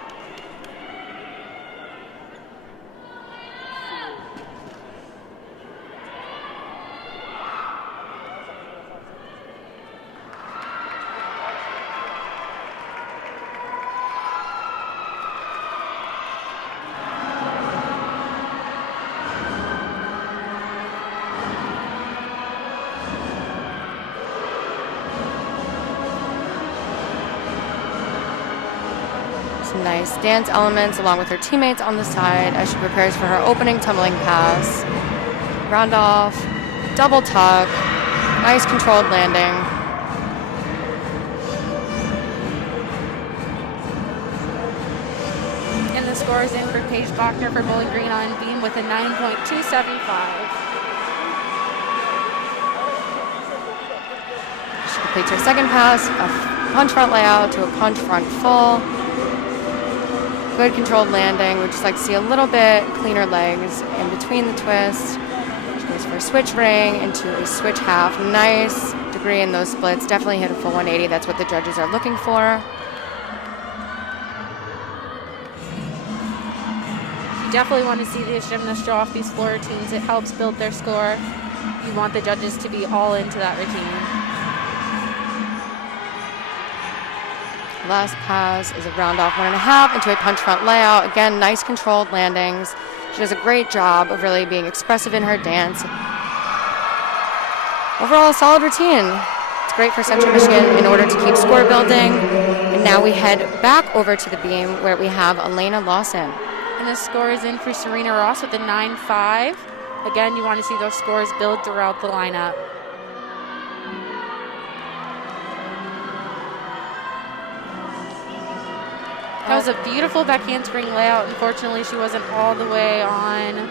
Some nice dance elements along with her teammates on the side as she prepares for her opening tumbling pass. Round off, double tuck, nice controlled landing. And the score is in for Paige Bachner for Bowling Green on beam with a 9.275. She completes her second pass, a punch front layout to a punch front full. Good controlled landing. We'd just like to see a little bit cleaner legs in between the twists. She goes for a switch ring into a switch half. Nice degree in those splits. Definitely hit a full 180. That's what the judges are looking for. You definitely want to see these gymnasts show off these floor routines. It helps build their score. You want the judges to be all into that routine. Last pass is a round off 1.5 into a punch front layout. Again, nice controlled landings. She does a great job of really being expressive in her dance. Overall, a solid routine. It's great for Central Michigan in order to keep score building. And now we head back over to the beam where we have Elena Lawson. And the score is in for Serena Ross with a 9.5. Again, you want to see those scores build throughout the lineup. That was a beautiful back handspring layout. Unfortunately, she wasn't all the way on.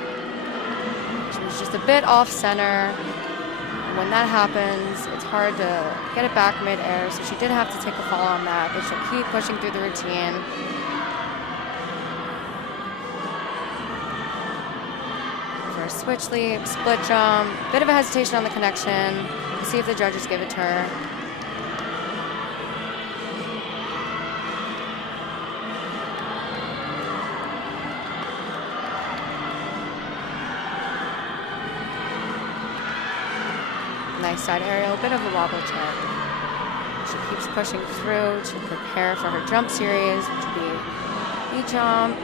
She was just a bit off center. And when that happens, it's hard to get it back mid-air. So she did have to take a fall on that, but she'll keep pushing through the routine. For a switch leap, split jump, bit of a hesitation on the connection. We'll see if the judges give it to her. Nice side aerial, bit of a wobble check. She keeps pushing through to prepare for her jump series, which would be E-jump,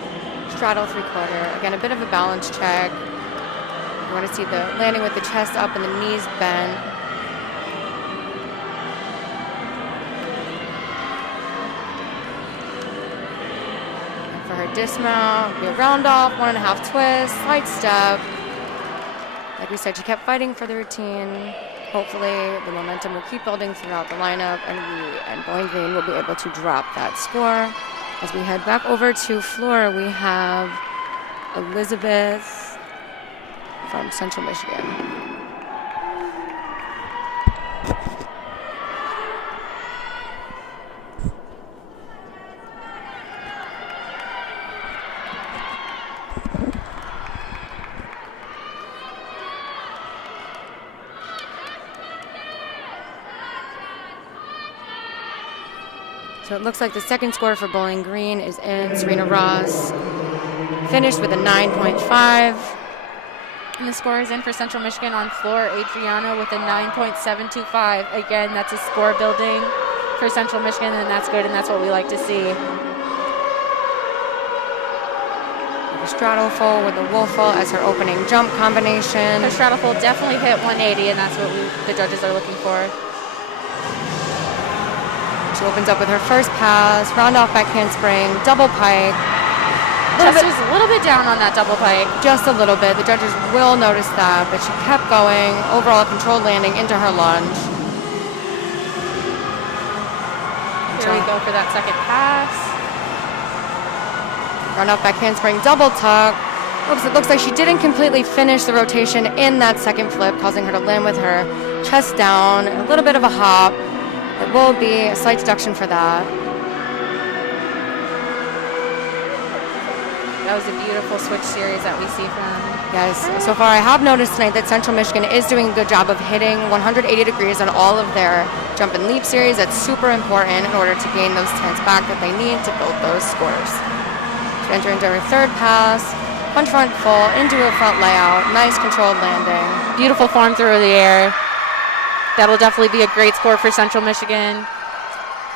straddle 3/4. Again, a bit of a balance check. You want to see the landing with the chest up and the knees bent. And for her dismount, be a round off, 1.5 twist, slight step. Like we said, she kept fighting for the routine. Hopefully, the momentum will keep building throughout the lineup, and Bowling Green will be able to drop that score. As we head back over to floor, we have Elizabeth from Central Michigan. So it looks like the second score for Bowling Green is in. Serena Ross finished with a 9.5. And the score is in for Central Michigan on floor. Adriana with a 9.725. Again, that's a score building for Central Michigan, and that's good, and that's what we like to see. The straddle full with the wolf full as her opening jump combination. Her straddle full definitely hit 180, and that's what the judges are looking for. She opens up with her first pass, round off back handspring, double pike. Just was a little bit down on that double pike. Just a little bit. The judges will notice that, but she kept going. Overall, controlled landing into her lunge. Here we go for that second pass. Round off back handspring, double tuck. Oops, it looks like she didn't completely finish the rotation in that second flip, causing her to land with her chest down, and a little bit of a hop. It will be a slight deduction for that. That was a beautiful switch series that we see from. Yes, so far I have noticed tonight that Central Michigan is doing a good job of hitting 180 degrees on all of their jump and leap series. That's super important in order to gain those tenths back that they need to build those scores. She entered into her third pass, punch front full, into a front layout, nice controlled landing. Beautiful form through the air. That'll definitely be a great score for Central Michigan.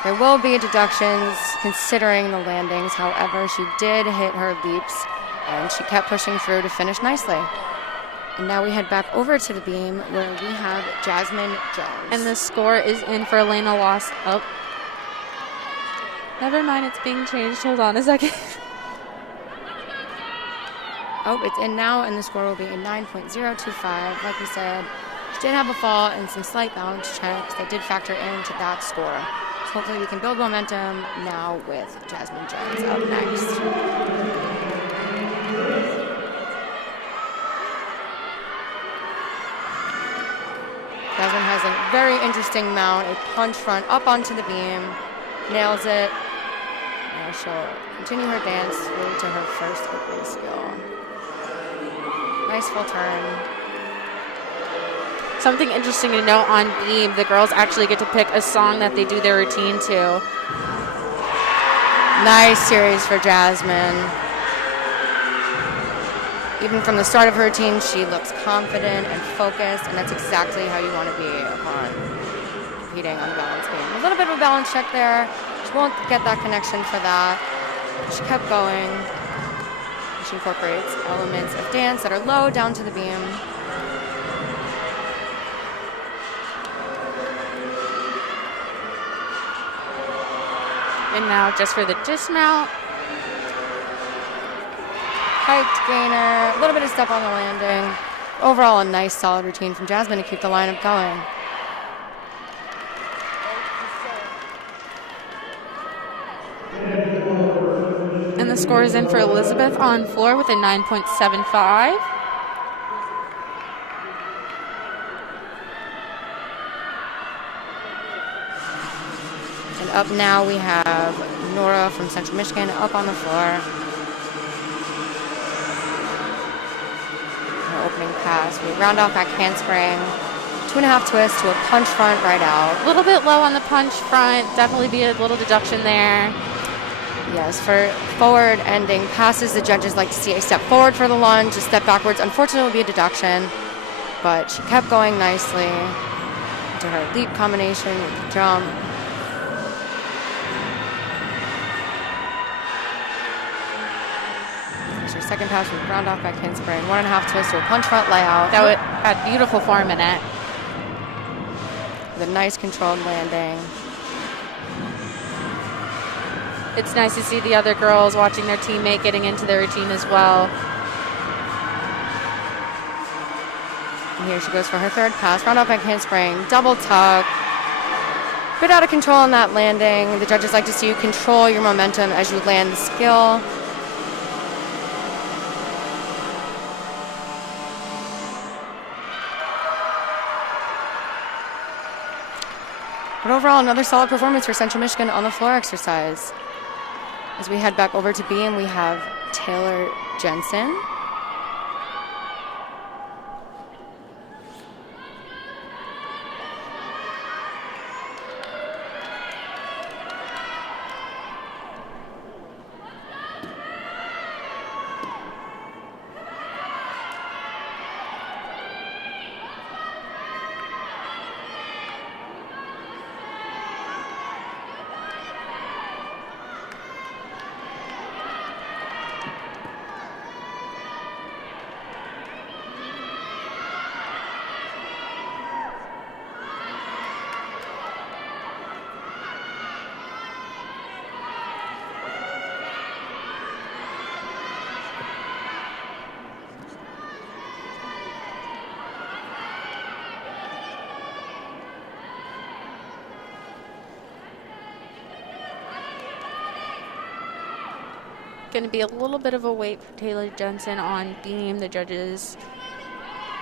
There will be deductions considering the landings. However, she did hit her leaps, and she kept pushing through to finish nicely. And now we head back over to the beam where we have Jasmine Jones. And the score is in for Elena Loss. Oh. Never mind, it's being changed. Hold on a second. Oh, it's in now, and the score will be a 9.025. Like we said, she did have a fall and some slight balance checks that did factor into that score. So hopefully we can build momentum now with Jasmine Jones up next. Jasmine has a very interesting mount, a punch front up onto the beam, nails it. Now she'll continue her dance through to her first opening skill. Nice full turn. Something interesting to note on beam, the girls actually get to pick a song that they do their routine to. Nice series for Jasmine. Even from the start of her routine, she looks confident and focused, and that's exactly how you want to be upon competing on the balance beam. A little bit of a balance check there. She won't get that connection for that. She kept going. which incorporates elements of dance that are low down to the beam. And now just for the dismount. Hiked gainer, a little bit of step on the landing. Overall, a nice solid routine from Jasmine to keep the lineup going. And the score is in for Elizabeth on floor with a 9.75. And up now we have Nora from Central Michigan up on the floor. Opening pass. We round off back handspring, 2.5 twists to a punch front right out. A little bit low on the punch front. Definitely be a little deduction there. Yes, for forward ending passes, the judges like to see a step forward for the lunge, a step backwards. Unfortunately, it will be a deduction, but she kept going nicely into her leap combination with the jump. Second pass with round off back handspring, 1.5 twist to a punch front layout. That had beautiful form in it. With a nice controlled landing. It's nice to see the other girls watching their teammate getting into their routine as well. And here she goes for her third pass, round off back handspring, double tuck. Bit out of control on that landing. The judges like to see you control your momentum as you land the skill. But overall, another solid performance for Central Michigan on the floor exercise. As we head back over to beam, we have Taylor Jensen. Going to be a little bit of a wait for Taylor Jensen on beam. The judges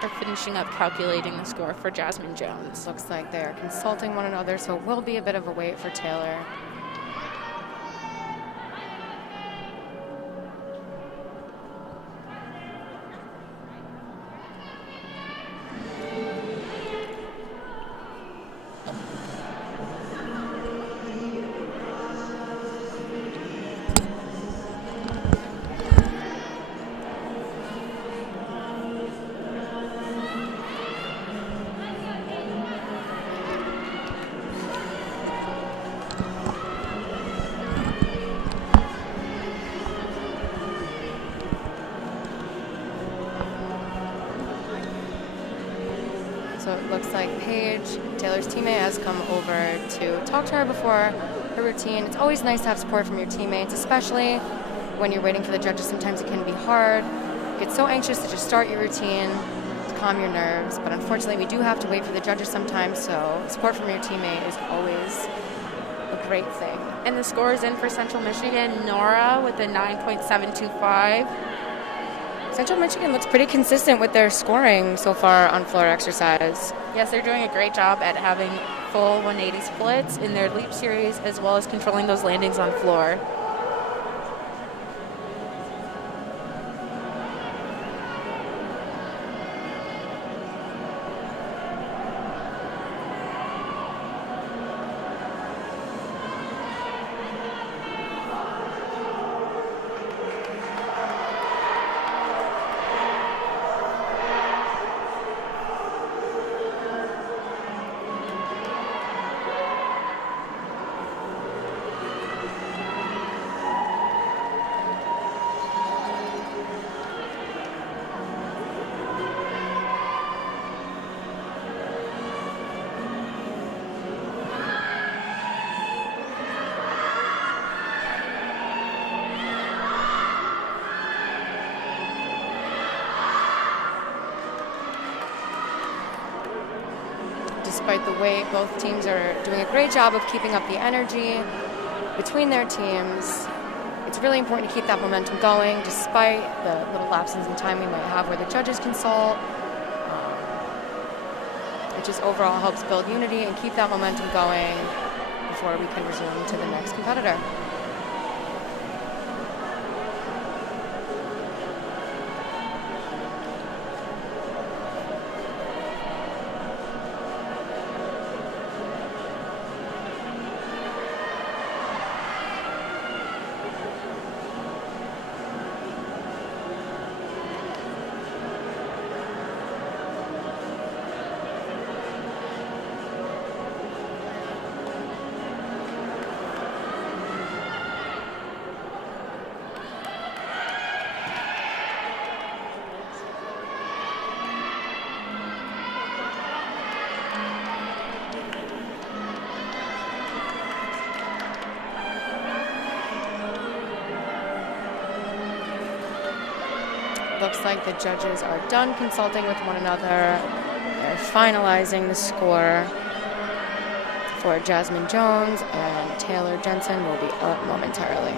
are finishing up calculating the score for Jasmine Jones. Looks like they are consulting one another, so it will be a bit of a wait for Taylor. So it looks like Paige, Taylor's teammate, has come over to talk to her before her routine. It's always nice to have support from your teammates, especially when you're waiting for the judges. Sometimes it can be hard. You get so anxious to just start your routine to calm your nerves, but unfortunately we do have to wait for the judges sometimes, so support from your teammate is always a great thing. And the score is in for Central Michigan. Nora with a 9.725. Central Michigan looks pretty consistent with their scoring so far on floor exercise. Yes, they're doing a great job at having full 180 splits in their leap series, as well as controlling those landings on floor. despite the weight. Both teams are doing a great job of keeping up the energy between their teams. It's really important to keep that momentum going despite the little lapses in time we might have where the judges consult. It just overall helps build unity and keep that momentum going before we can resume to the next competitor. Looks like the judges are done consulting with one another. They're finalizing the score for Jasmine Jones, and Taylor Jensen will be up momentarily.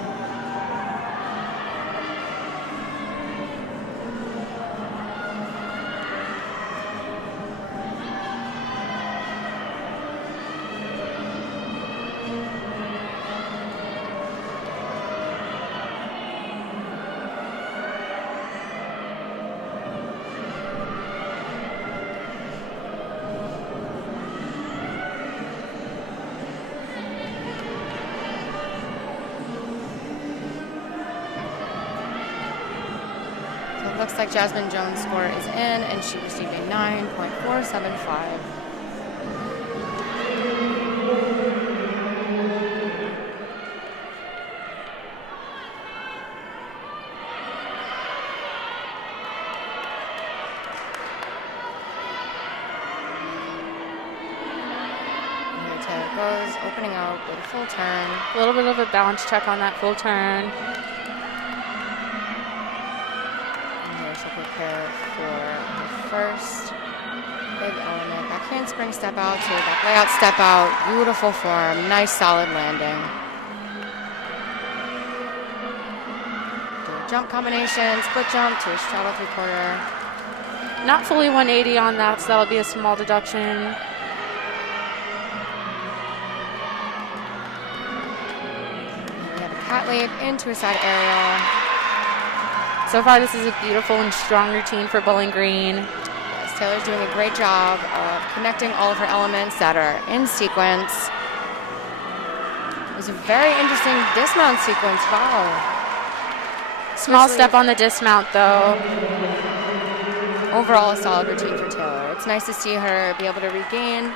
Looks like Jasmine Jones' score is in, and she received a 9.475. Here Taylor goes, opening out with a full turn. A little bit of a balance check on that full turn. Prepare for the first big element. Back handspring step out to back layout step out. Beautiful form. Nice solid landing. Do a jump combination, split jump to a straddle 3/4. Not fully 180 on that, so that'll be a small deduction. We have a cat leap into a side aerial. So far, this is a beautiful and strong routine for Bowling Green. Yes, Taylor's doing a great job of connecting all of her elements that are in sequence. It was a very interesting dismount sequence. Wow. Small step on the dismount, though. Overall, a solid routine for Taylor. It's nice to see her be able to regain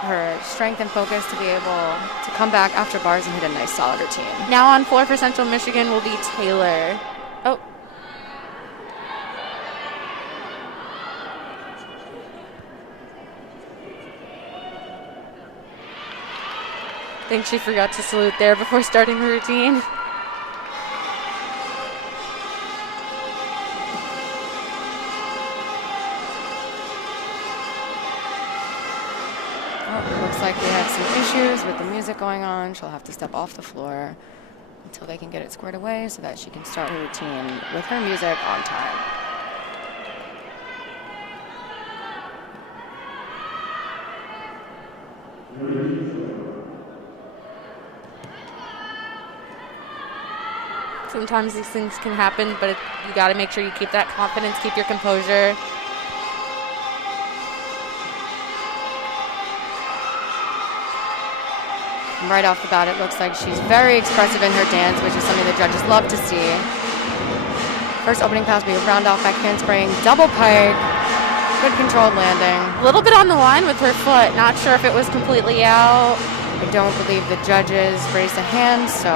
her strength and focus to be able to come back after bars and hit a nice solid routine. Now on floor for Central Michigan will be Taylor. Oh. I think she forgot to salute there before starting her routine. Oh, looks like we have some issues with the music going on. She'll have to step off the floor until they can get it squared away so that she can start her routine with her music on time. Sometimes these things can happen, but you got to make sure you keep that confidence, keep your composure. Right off the bat, it looks like she's very expressive in her dance, which is something the judges love to see. First opening pass will be a round off back handspring, double pike, good controlled landing. A little bit on the line with her foot, not sure if it was completely out. I don't believe the judges raised a hand, so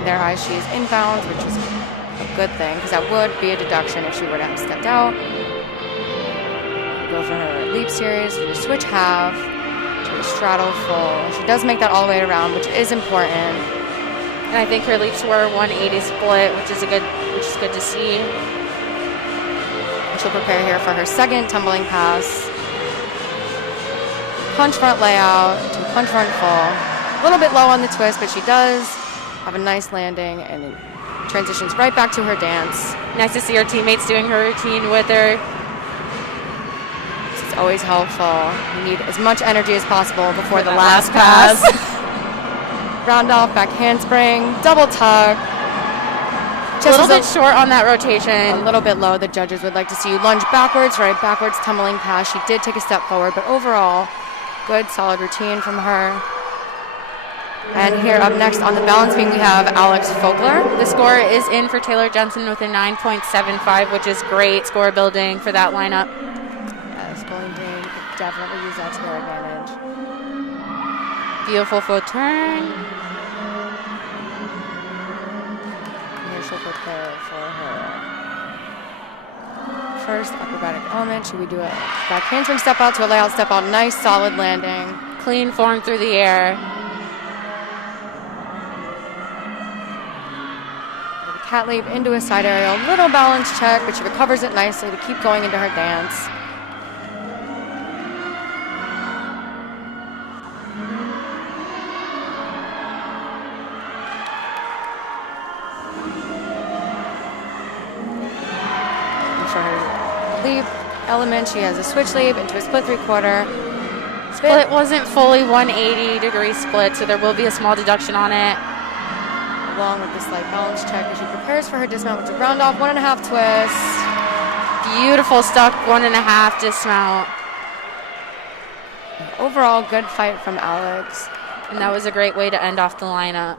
in their eyes she is inbounds, which is a good thing, because that would be a deduction if she were to have stepped out. Go for her leap series, do a switch half, to a straddle full. She does make that all the way around, which is important. And I think her leaps were 180 split, which is good to see. And she'll prepare here for her second tumbling pass. punch front layout to punch front full. A little bit low on the twist, but she does have a nice landing and it transitions right back to her dance. Nice to see her teammates doing her routine with her. This is always helpful. You need as much energy as possible before the last pass. Round off, back handspring, double tuck. A little bit short on that rotation. A little bit low. The judges would like to see you lunge backwards, right backwards, tumbling pass. She did take a step forward, but overall, good, solid routine from her. And here up next on the balance beam, we have Alex Fogler. The score is in for Taylor Jensen with a 9.75, which is great score building for that lineup. Yes, Bowling Green could definitely use that to their advantage. Beautiful full turn. She'll prepare for her first acrobatic element. Should we do a back handspring step out to a layout step out? Nice solid landing. Clean form through the air. The cat leap into a side aerial. Little balance check, but she recovers it nicely to keep going into her dance. Leap element, she has a switch leap into a split 3/4. Split wasn't fully 180-degree split, so there will be a small deduction on it. Along with the slight balance check as she prepares for her dismount, which is round off 1.5 twist. Beautiful stuck 1.5 dismount. Overall, good fight from Alex. And that was a great way to end off the lineup.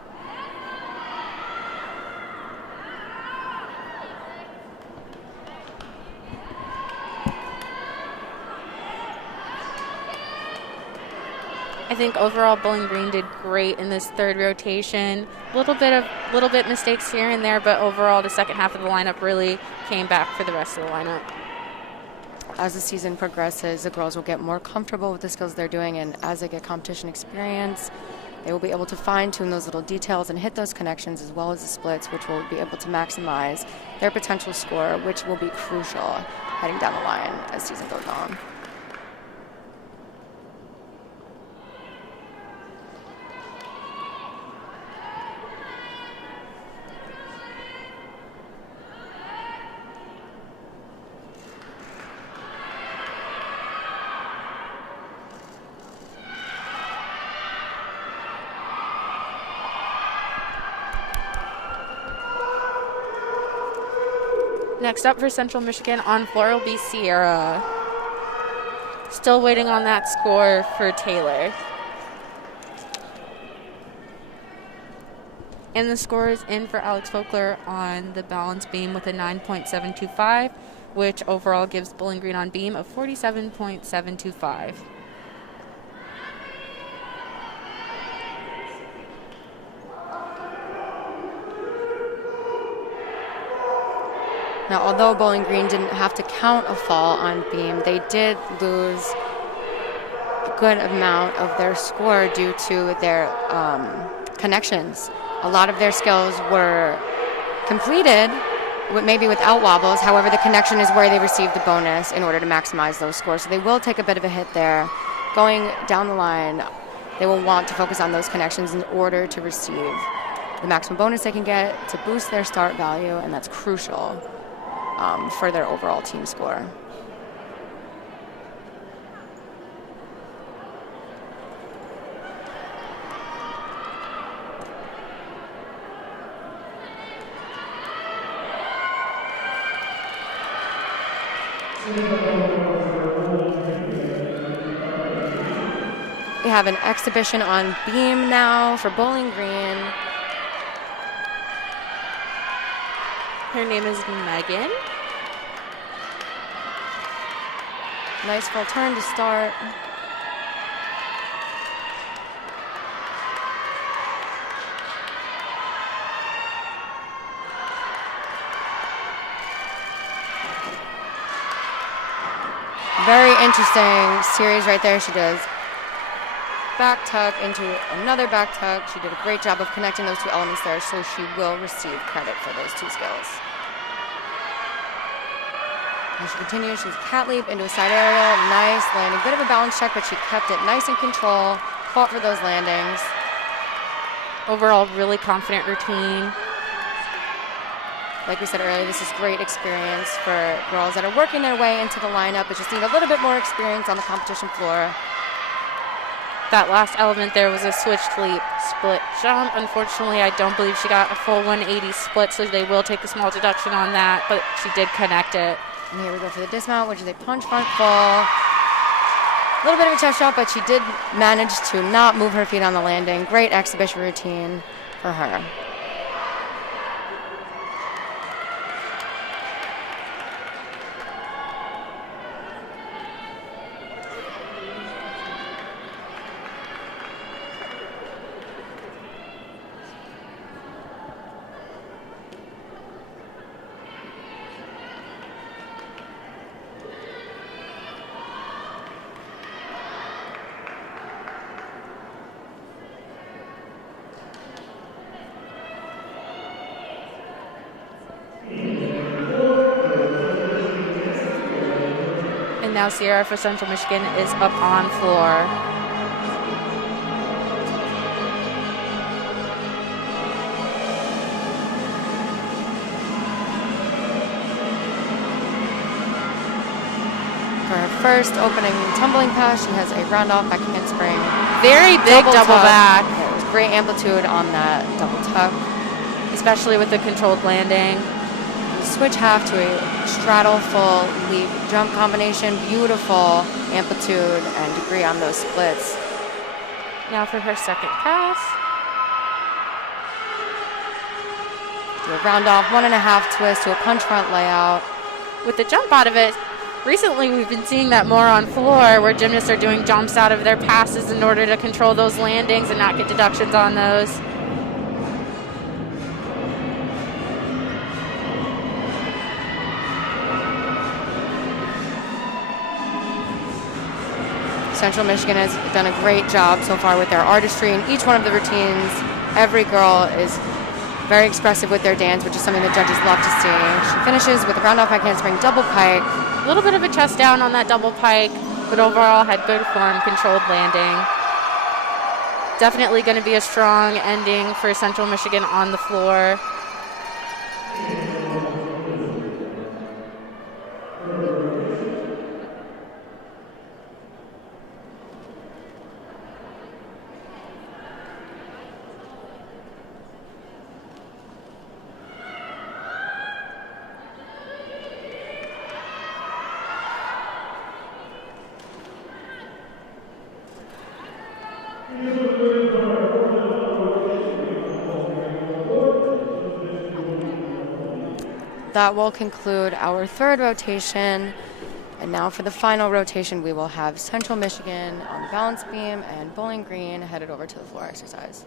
I think overall Bowling Green did great in this third rotation. Little bit mistakes here and there, but overall the second half of the lineup really came back for the rest of the lineup. As the season progresses, the girls will get more comfortable with the skills they're doing, and as they get competition experience, they will be able to fine-tune those little details and hit those connections as well as the splits, which will be able to maximize their potential score, which will be crucial heading down the line as season goes on. Next up for Central Michigan on floor will be Sierra. Still waiting on that score for Taylor. And the score is in for Alex Folkler on the balance beam with a 9.725, which overall gives Bowling Green on beam a 47.725. Now, although Bowling Green didn't have to count a fall on beam, they did lose a good amount of their score due to their connections. A lot of their skills were completed, maybe without wobbles. However, the connection is where they received the bonus in order to maximize those scores. So they will take a bit of a hit there. Going down the line, they will want to focus on those connections in order to receive the maximum bonus they can get to boost their start value, and that's crucial for their overall team score. We have an exhibition on beam now for Bowling Green. Her name is Megan. Nice full turn to start. Very interesting series right there. She does back tuck into another back tuck. She did a great job of connecting those two elements there, so she will receive credit for those two skills. And she continues. She's a cat leap into a side aerial. Nice landing. Bit of a balance check, but she kept it nice in control. Fought for those landings. Overall, really confident routine. Like we said earlier, this is great experience for girls that are working their way into the lineup, but just need a little bit more experience on the competition floor. That last element there was a switched leap split jump. Unfortunately, I don't believe she got a full 180 split, so they will take a small deduction on that, but she did connect it. And here we go for the dismount, which is a punch front fall. A little bit of a tough shot, but she did manage to not move her feet on the landing. Great exhibition routine for her. Now Sierra for Central Michigan is up on floor. For her first opening tumbling pass, she has a round off back handspring. Very big double back. Yeah, it was great amplitude on that double tuck. Especially with the controlled landing. Switch half to a straddle full leap jump combination. Beautiful amplitude and degree on those splits. Now for her second pass. Do a round off 1.5 twist to a punch front layout. With the jump out of it, recently we've been seeing that more on floor where gymnasts are doing jumps out of their passes in order to control those landings and not get deductions on those. Central Michigan has done a great job so far with their artistry in each one of the routines. Every girl is very expressive with their dance, which is something the judges love to see. She finishes with a round off back handspring double pike. A little bit of a chest down on that double pike, but overall had good form, controlled landing. Definitely going to be a strong ending for Central Michigan on the floor. That will conclude our third rotation. And now for the final rotation, we will have Central Michigan on the balance beam and Bowling Green headed over to the floor exercise.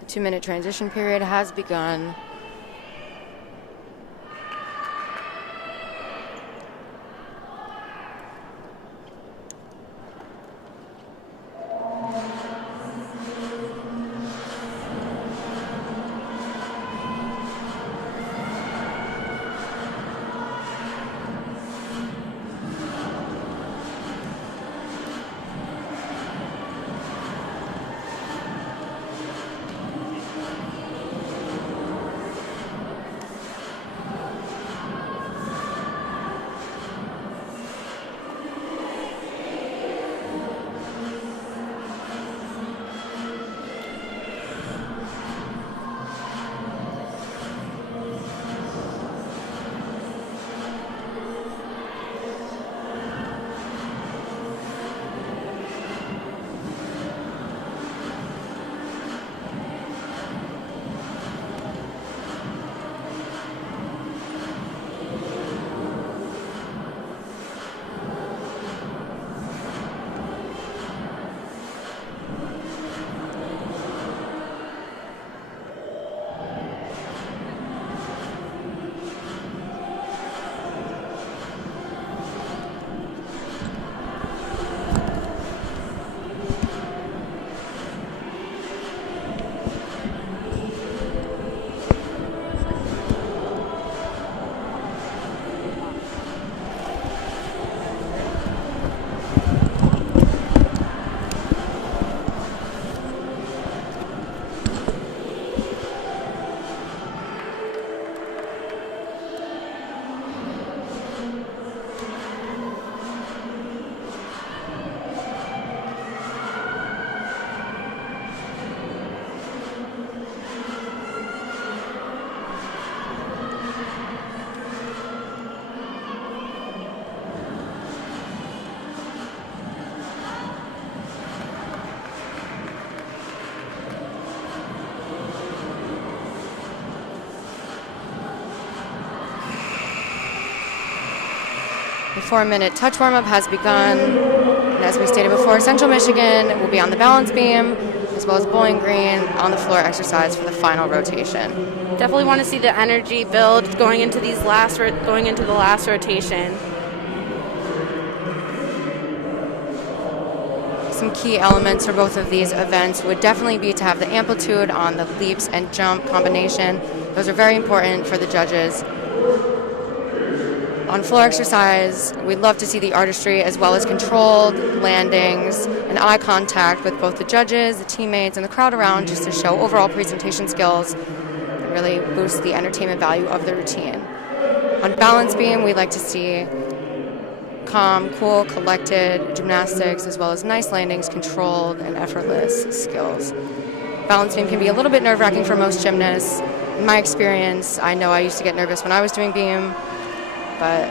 The 2-minute transition period has begun. 4-minute touch warm-up has begun. And as we stated before, Central Michigan will be on the balance beam, as well as Bowling Green on the floor exercise for the final rotation. Definitely want to see the energy build going into the last rotation. Some key elements for both of these events would definitely be to have the amplitude on the leaps and jump combination. Those are very important for the judges. On floor exercise, we'd love to see the artistry as well as controlled landings and eye contact with both the judges, the teammates, and the crowd around, just to show overall presentation skills and really boost the entertainment value of the routine. On balance beam, we'd like to see calm, cool, collected gymnastics, as well as nice landings, controlled, and effortless skills. Balance beam can be a little bit nerve-wracking for most gymnasts. In my experience, I know I used to get nervous when I was doing beam, but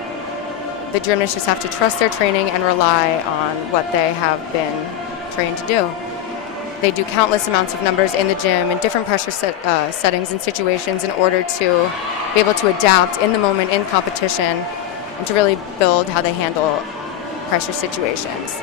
the gymnasts just have to trust their training and rely on what they have been trained to do. They do countless amounts of numbers in the gym in different pressure settings and situations in order to be able to adapt in the moment in competition and to really build how they handle pressure situations.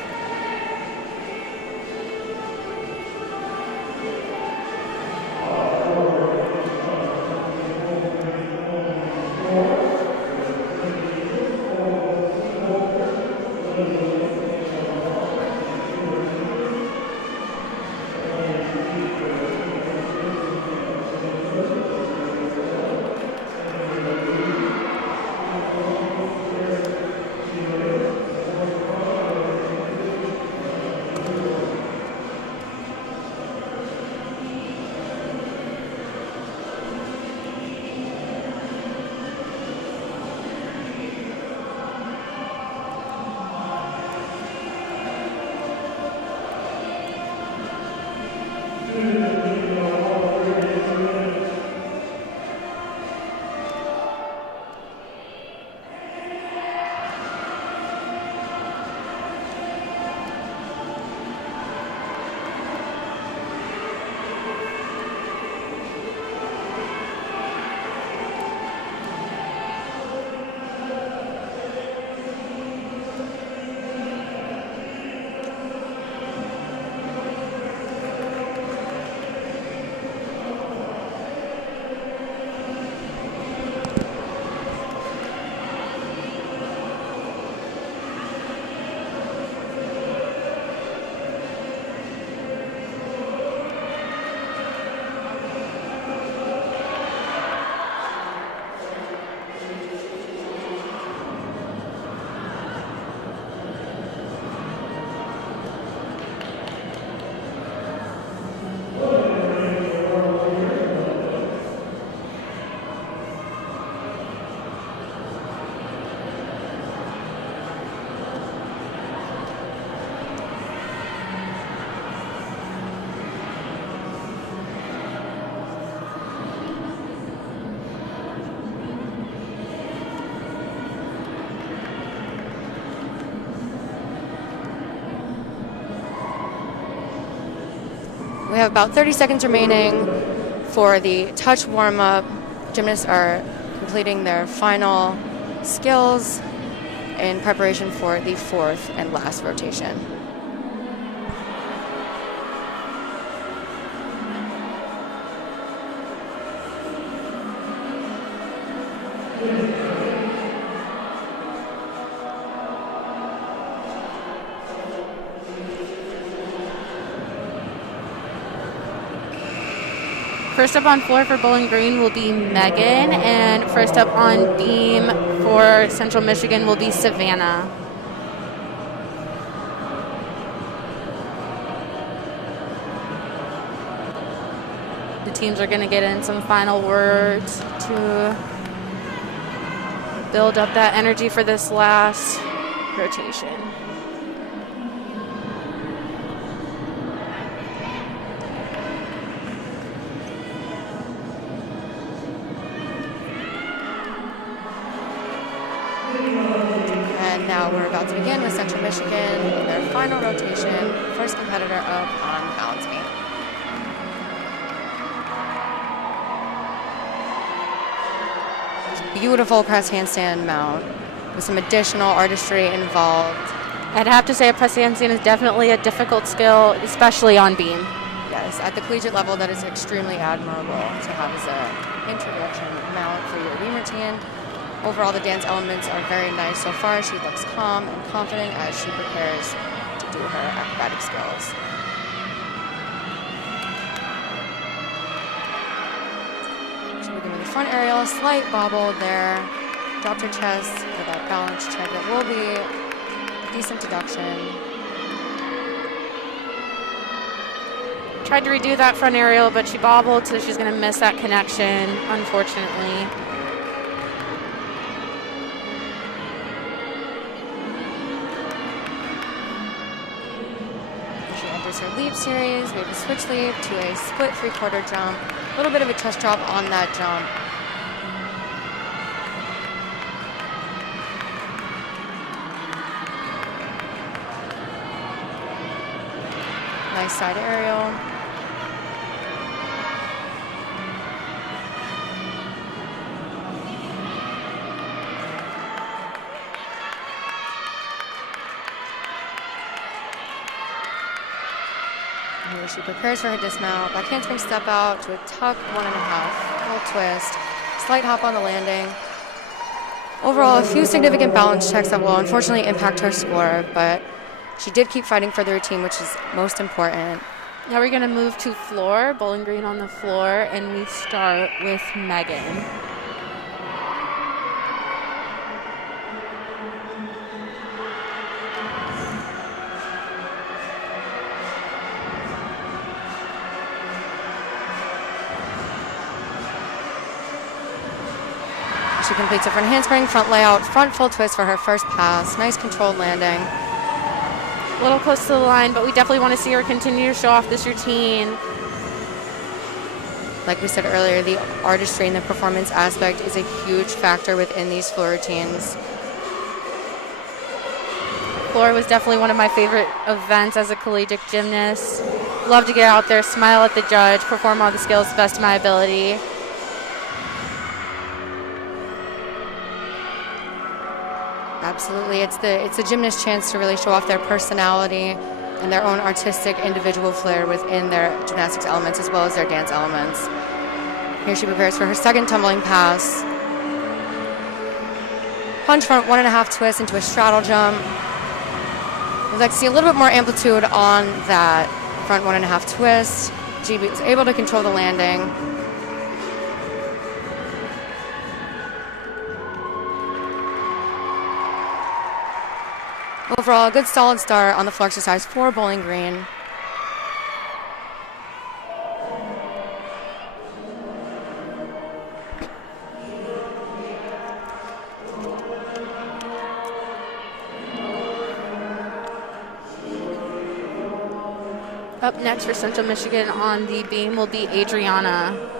We have about 30 seconds remaining for the touch warm-up. Gymnasts are completing their final skills in preparation for the fourth and last rotation. First up on floor for Bowling Green will be Megan, and first up on beam for Central Michigan will be Savannah. The teams are going to get in some final words to build up that energy for this last rotation. And now we're about to begin with Central Michigan in their final rotation. First competitor up on balance beam. Beautiful press handstand mount with some additional artistry involved. I'd have to say a press handstand is definitely a difficult skill, especially on beam. Yes, at the collegiate level, that is extremely admirable to have as an introduction mount for your beam routine. Overall, the dance elements are very nice so far. She looks calm and confident as she prepares to do her acrobatic skills. She'll begin with the front aerial, slight bobble there. Dropped her chest for that balance check. That will be a decent deduction. Tried to redo that front aerial, but she bobbled, so she's going to miss that connection, unfortunately. She enters her leap series. We have a switch leap to a split three-quarter jump. A little bit of a chest drop on that jump. Nice side aerial. Here she prepares for her dismount. Back handspring step out to a tuck 1.5. Full twist. Slight hop on the landing. Overall, a few significant balance checks that will unfortunately impact her score, but she did keep fighting for the routine, which is most important. Now we're going to move to floor, Bowling Green on the floor, and we start with Megan. She completes a front handspring, front layout, front full twist for her first pass. Nice controlled landing. A little close to the line, but we definitely want to see her continue to show off this routine. Like we said earlier, the artistry and the performance aspect is a huge factor within these floor routines. Floor was definitely one of my favorite events as a collegiate gymnast. Love to get out there, smile at the judge, perform all the skills to the best of my ability. Absolutely, it's the gymnast's chance to really show off their personality and their own artistic individual flair within their gymnastics elements as well as their dance elements. Here she prepares for her second tumbling pass. Punch front 1.5 twist into a straddle jump. I'd like to see a little bit more amplitude on that front 1.5 twist. She was able to control the landing. Overall, a good solid start on the floor exercise for Bowling Green. Up next for Central Michigan on the beam will be Adriana.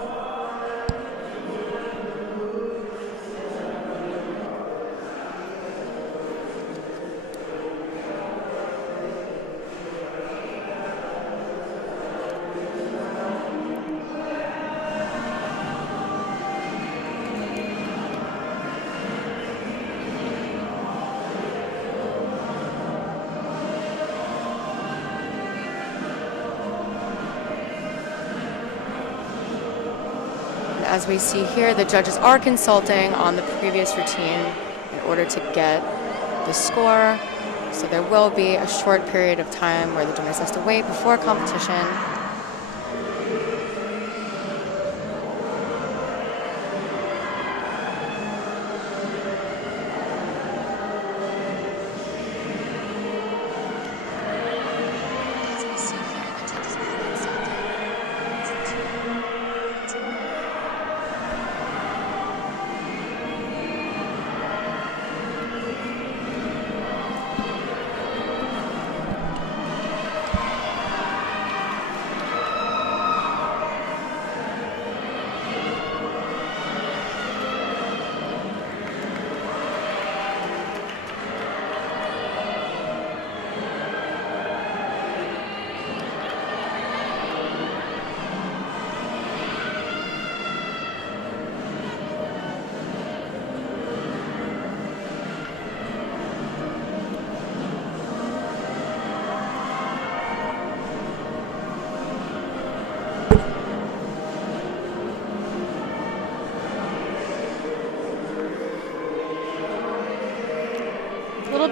As we see here, the judges are consulting on the previous routine in order to get the score. So there will be a short period of time where the gymnast has to wait before competition.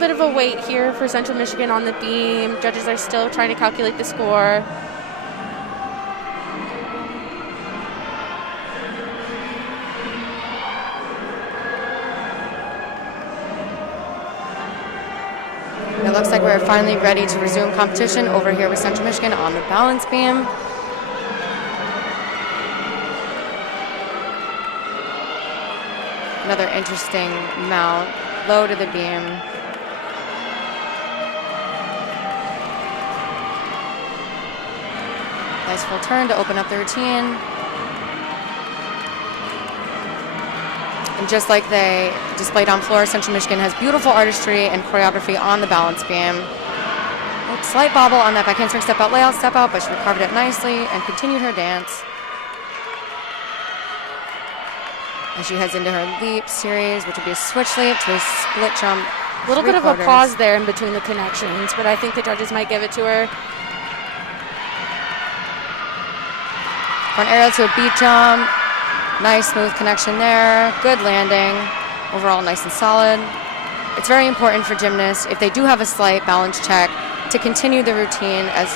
bit of a wait here for Central Michigan on the beam. Judges are still trying to calculate the score. It looks like we're finally ready to resume competition over here with Central Michigan on the balance beam. Another interesting mount, low to the beam. Nice full turn to open up the routine. And just like they displayed on floor, Central Michigan has beautiful artistry and choreography on the balance beam. Slight bobble on that back handspring step out layout, step out, but she recovered it nicely and continued her dance. As she heads into her leap series, which will be a switch leap to a split jump. A little bit of a pause there in between the connections, but I think the judges might give it to her. Front aerial to a beat jump. Nice smooth connection there. Good landing. Overall nice and solid. It's very important for gymnasts, if they do have a slight balance check, to continue the routine as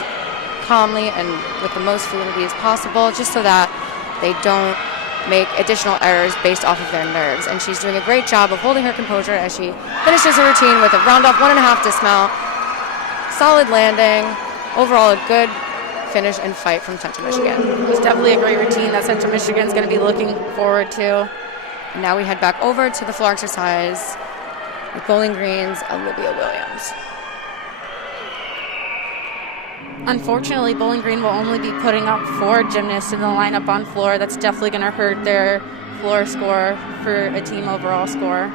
calmly and with the most fluidity as possible, just so that they don't make additional errors based off of their nerves. And she's doing a great job of holding her composure as she finishes her routine with a round off 1.5 dismount. Solid landing. Overall, a good finish and fight from Central Michigan. It was definitely a great routine that Central Michigan's going to be looking forward to. And now we head back over to the floor exercise with Bowling Green's Olivia Williams. Unfortunately, Bowling Green will only be putting up 4 gymnasts in the lineup on floor. That's definitely going to hurt their floor score for a team overall score.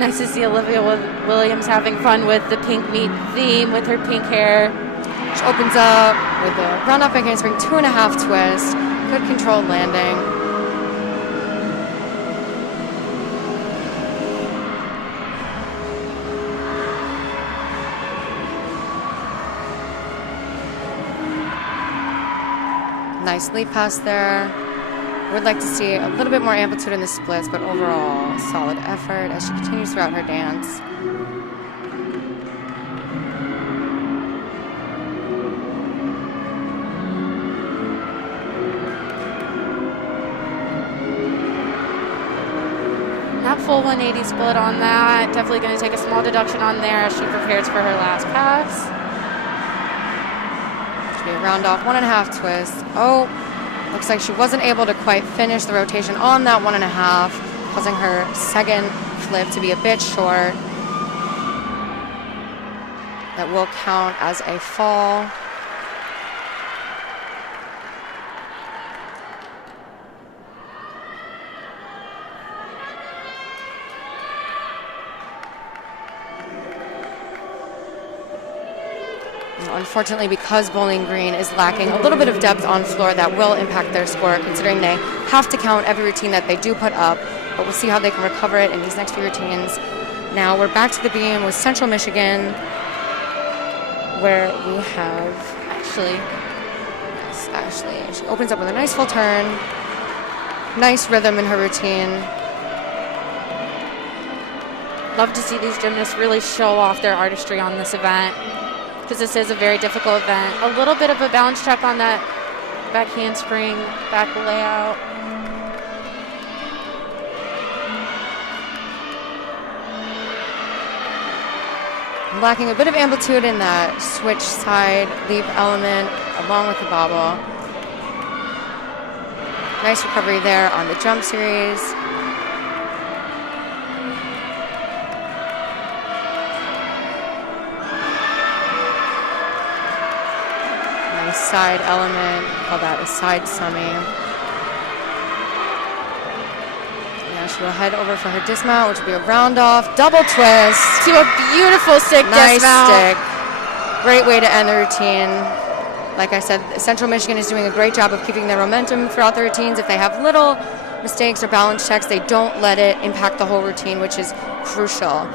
Nice to see Olivia Williams having fun with the pink meat theme with her pink hair. She opens up with a round up back handspring 2.5 twist. Good controlled landing. Nice leap pass there. Would like to see a little bit more amplitude in the splits, but overall, solid effort as she continues throughout her dance. Not full 180 split on that. Definitely going to take a small deduction on there as she prepares for her last pass. Should be a round off 1.5 twist. Oh, looks like she wasn't able to quite finish the rotation on that 1.5, causing her second flip to be a bit short. That will count as a fall. Unfortunately, because Bowling Green is lacking a little bit of depth on floor, that will impact their score, considering they have to count every routine that they do put up. But we'll see how they can recover it in these next few routines. Now we're back to the beam with Central Michigan, where we have Ashley. Yes, Ashley. She opens up with a nice full turn. Nice rhythm in her routine. Love to see these gymnasts really show off their artistry on this event, because this is a very difficult event. A little bit of a balance check on that back handspring, back layout. Lacking a bit of amplitude in that switch side leap element along with the bobble. Nice recovery there on the jump series. Side element, call that a side summy. Now she will head over for her dismount, which will be a round off, double twist. To a beautiful stick nice dismount. Stick. Great way to end the routine. Like I said, Central Michigan is doing a great job of keeping their momentum throughout the routines. If they have little mistakes or balance checks, they don't let it impact the whole routine, which is crucial.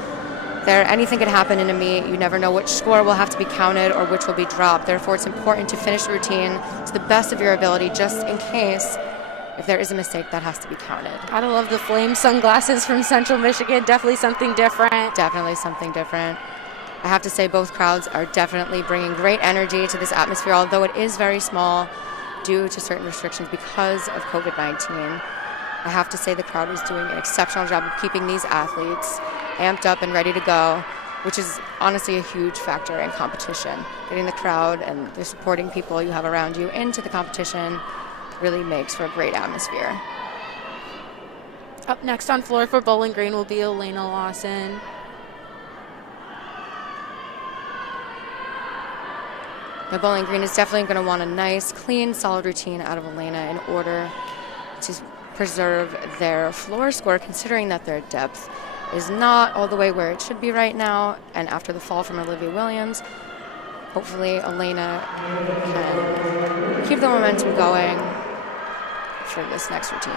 Anything could happen in a meet. You never know which score will have to be counted or which will be dropped. Therefore, it's important to finish the routine to the best of your ability, just in case if there is a mistake, that has to be counted. Gotta love the flame sunglasses from Central Michigan. Definitely something different. Definitely something different. I have to say both crowds are definitely bringing great energy to this atmosphere, although it is very small due to certain restrictions because of COVID-19. I have to say the crowd is doing an exceptional job of keeping these athletes amped up and ready to go, which is honestly a huge factor in competition. Getting the crowd and the supporting people you have around you into the competition really makes for a great atmosphere. Up next on floor for Bowling Green will be Elena Lawson. Now, Bowling Green is definitely going to want a nice, clean, solid routine out of Elena in order to preserve their floor score, considering that their depth is not all the way where it should be right now. And after the fall from Olivia Williams, hopefully Elena can keep the momentum going for this next routine.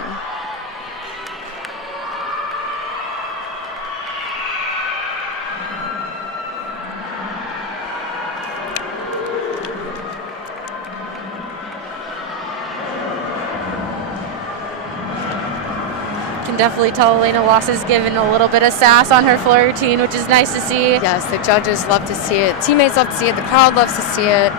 Can definitely tell Elena Lawson's given a little bit of sass on her floor routine, which is nice to see. Yes, the judges love to see it. Teammates love to see it. The crowd loves to see it.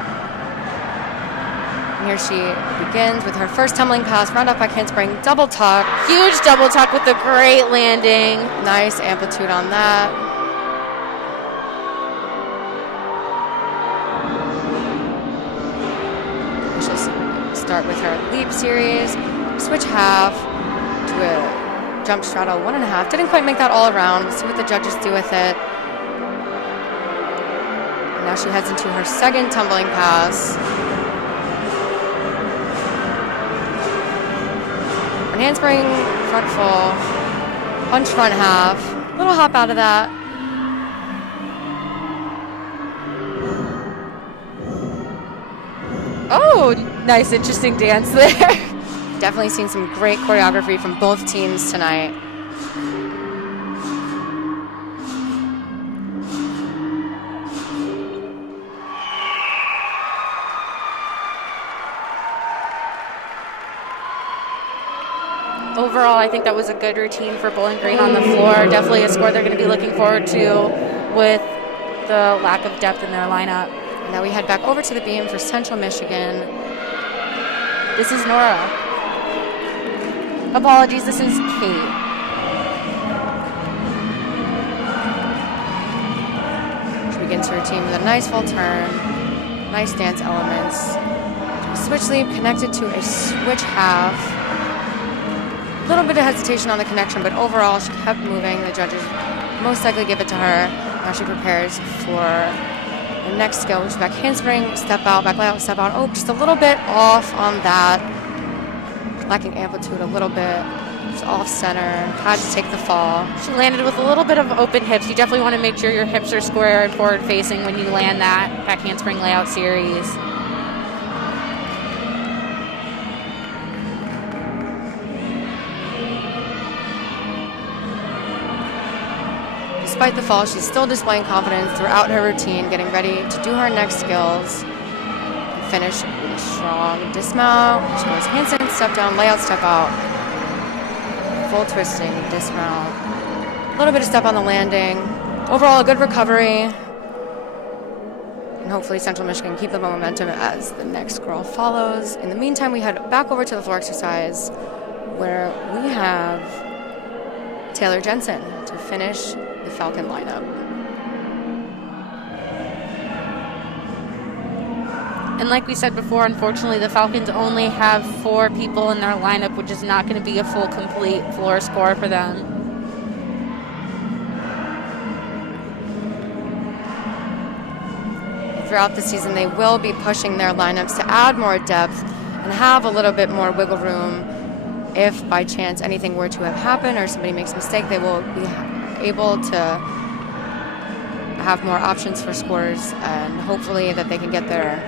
And here she begins with her first tumbling pass, round up back handspring, double tuck. Huge double tuck with a great landing. Nice amplitude on that. She'll start with her leap series, switch half to a jump straddle 1.5. Didn't quite make that all around. We'll see what the judges do with it. And now she heads into her second tumbling pass. An handspring, front full, punch front half. Little hop out of that. Oh, nice, interesting dance there. Definitely seen some great choreography from both teams tonight. Overall, I think that was a good routine for Bowling Green on the floor. Definitely a score they're going to be looking forward to with the lack of depth in their lineup. Now we head back over to the beam for Central Michigan. This is Nora. Apologies, this is Kate. She begins her routine with a nice full turn, nice dance elements. Switch leap connected to a switch half. A little bit of hesitation on the connection, but overall she kept moving. The judges most likely give it to her. Now she prepares for the next skill, which is back handspring, step out, back layout, step out. Oh, just a little bit off on that. Lacking amplitude a little bit. Just off center. Had to take the fall. She landed with a little bit of open hips. You definitely want to make sure your hips are square and forward facing when you land that back handspring layout series. Despite the fall, she's still displaying confidence throughout her routine, getting ready to do her next skills. And finish with a strong dismount. She goes handstand, step down, layout, step out. Full twisting, dismount. A little bit of step on the landing. Overall, a good recovery. And hopefully Central Michigan keep the momentum as the next girl follows. In the meantime, we head back over to the floor exercise where we have Taylor Jensen to finish the Falcon lineup. And like we said before, unfortunately, the Falcons only have 4 people in their lineup, which is not going to be a full, complete floor score for them. Throughout the season, they will be pushing their lineups to add more depth and have a little bit more wiggle room. If by chance anything were to have happened or somebody makes a mistake, they will be able to have more options for scores, and hopefully that they can get their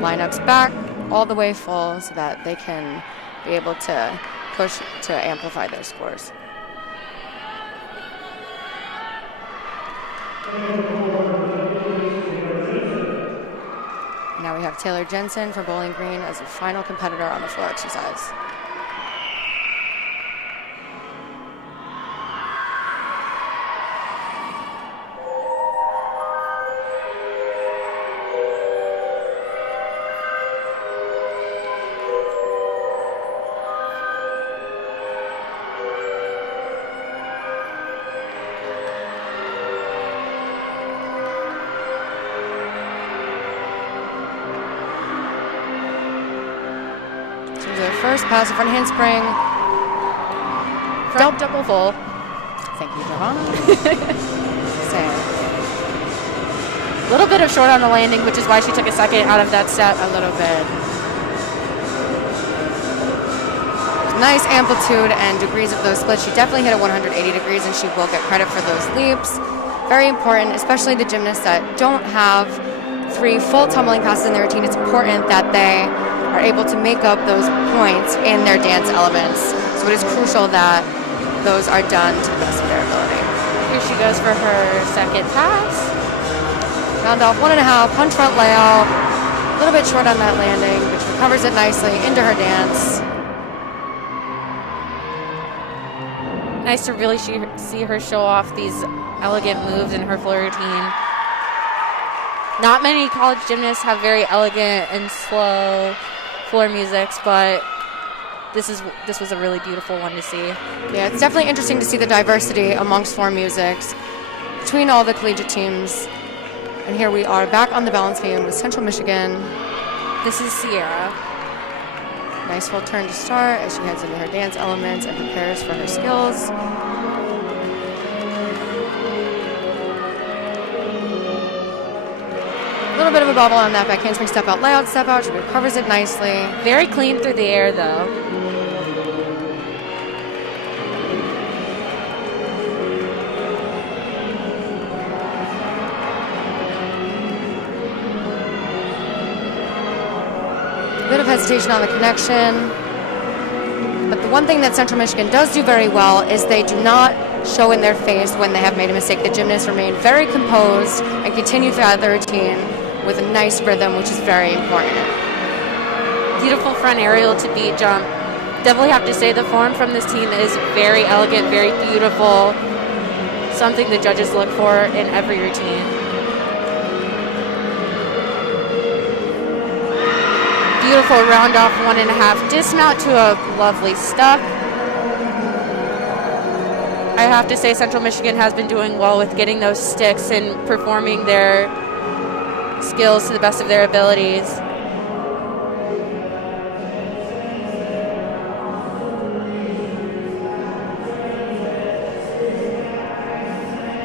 lineups back all the way full so that they can be able to push to amplify their scores. Now we have Taylor Jensen for Bowling Green as a final competitor on the floor exercise. first pass, a front handspring. Front double full. Thank you, Johanna. Same. A little bit of short on the landing, which is why she took a second out of that set. A little bit. Nice amplitude and degrees of those splits. She definitely hit at 180 degrees, and she will get credit for those leaps. Very important, especially the gymnasts that don't have 3 full tumbling passes in their routine. It's important that they are able to make up those points in their dance elements. So it is crucial that those are done to the best of their ability. Here she goes for her second pass. Round off 1.5, punch front layout. A little bit short on that landing, but she recovers it nicely into her dance. Nice to really see her show off these elegant moves in her floor routine. Not many college gymnasts have very elegant and slow floor musics, but this was a really beautiful one to see. Yeah, it's definitely interesting to see the diversity amongst floor musics between all the collegiate teams. And here we are back on the balance beam with Central Michigan. This is Sierra. Nice full turn to start as she heads into her dance elements and prepares for her skills. A little bit of a bubble on that back handspring step out, layout, step out. She recovers it nicely. Very clean through the air, though. Bit of hesitation on the connection. But the one thing that Central Michigan does do very well is they do not show in their face when they have made a mistake. The gymnasts remain very composed and continue throughout the routine with a nice rhythm, which is very important. Beautiful front aerial to beat jump. Definitely have to say the form from this team is very elegant, very beautiful. Something the judges look for in every routine. Beautiful round off 1.5 dismount to a lovely stuck. I have to say Central Michigan has been doing well with getting those sticks and performing their skills to the best of their abilities.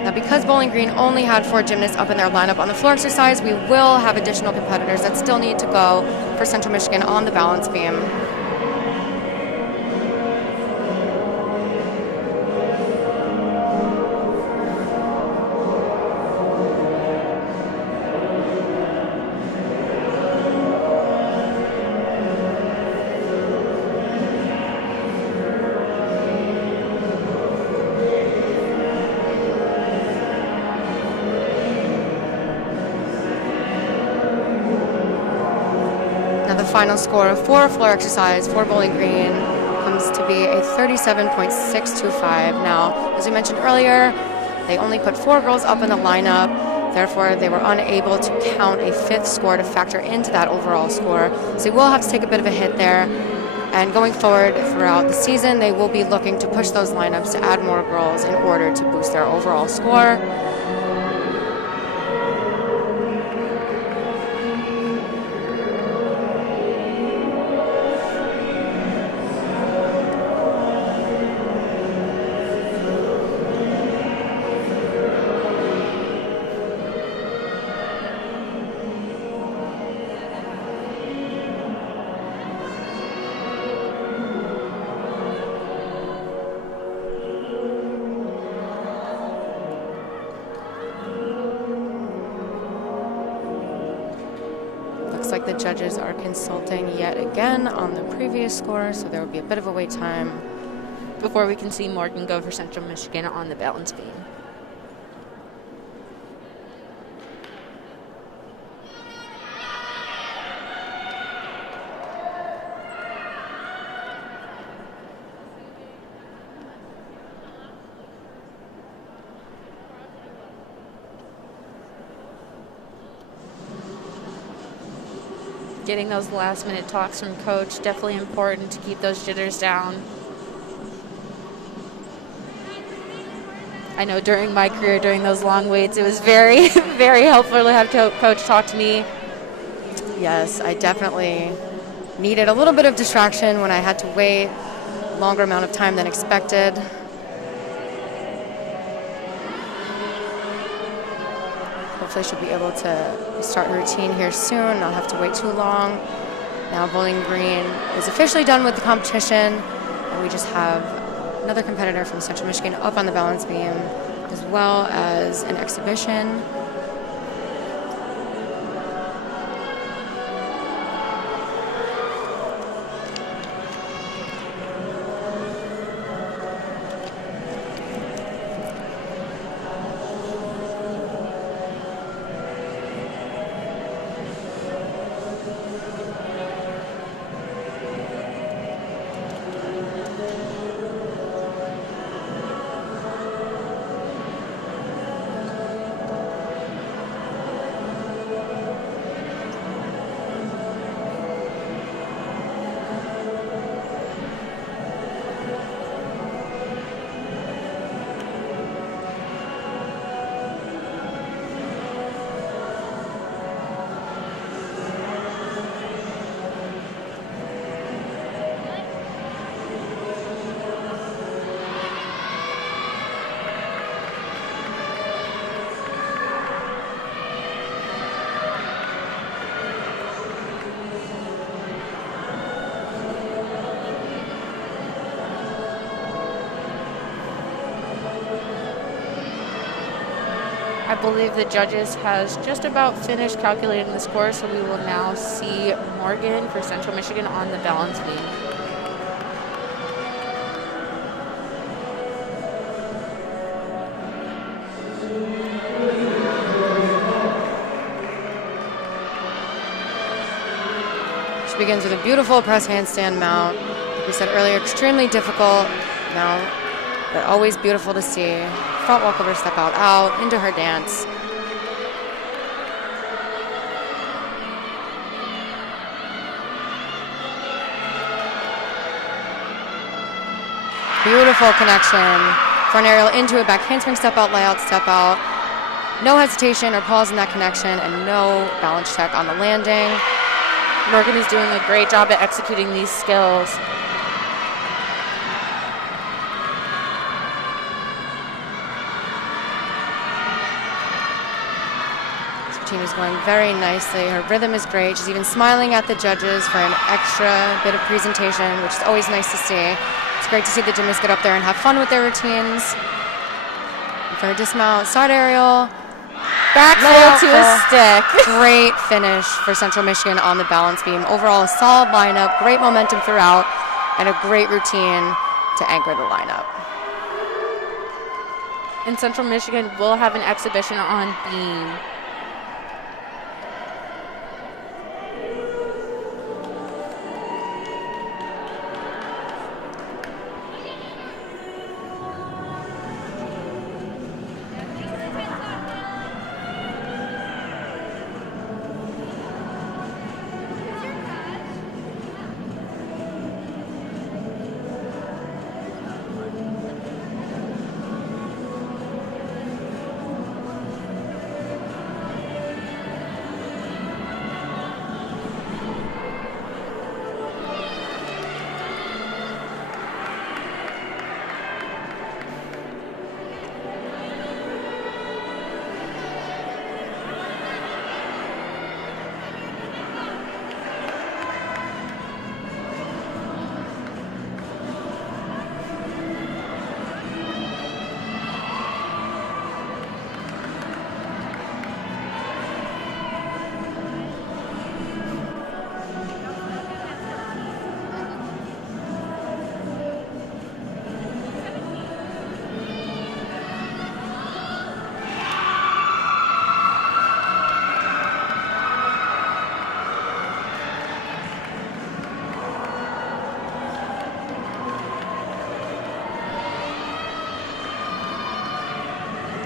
Now, because Bowling Green only had 4 gymnasts up in their lineup on the floor exercise, we will have additional competitors that still need to go for Central Michigan on the balance beam. Final score for floor exercise for Bowling Green comes to be a 37.625. Now, as we mentioned earlier, they only put 4 girls up in the lineup. Therefore, they were unable to count a 5th score to factor into that overall score. So they will have to take a bit of a hit there. And going forward throughout the season, they will be looking to push those lineups to add more girls in order to boost their overall score. Like the judges are consulting yet again on the previous score, so there will be a bit of a wait time before we can see Morgan go for Central Michigan on the balance beam. Getting those last minute talks from coach, definitely important to keep those jitters down. I know during my career, during those long waits, it was very, very helpful to have coach talk to me. Yes, I definitely needed a little bit of distraction when I had to wait a longer amount of time than expected. Hopefully should be able to start routine here soon, not have to wait too long. Now Bowling Green is officially done with the competition, and we just have another competitor from Central Michigan up on the balance beam, as well as an exhibition. I believe the judges has just about finished calculating the score, so we will now see Morgan for Central Michigan on the balance beam. She begins with a beautiful press handstand mount. Like we said earlier, extremely difficult mount, but always beautiful to see. Front walkover step out into her dance. Beautiful connection. Front aerial into a back handspring step out, layout step out. No hesitation or pause in that connection, and no balance check on the landing. Morgan is doing a great job at executing these skills. Team is going very nicely. Her rhythm is great. She's even smiling at the judges for an extra bit of presentation, which is always nice to see. It's great to see the gymnasts get up there and have fun with their routines. And for her dismount, side aerial, back fold to a stick. Great finish for Central Michigan on the balance beam. Overall, a solid lineup, great momentum throughout, and a great routine to anchor the lineup. And Central Michigan will have an exhibition on beam.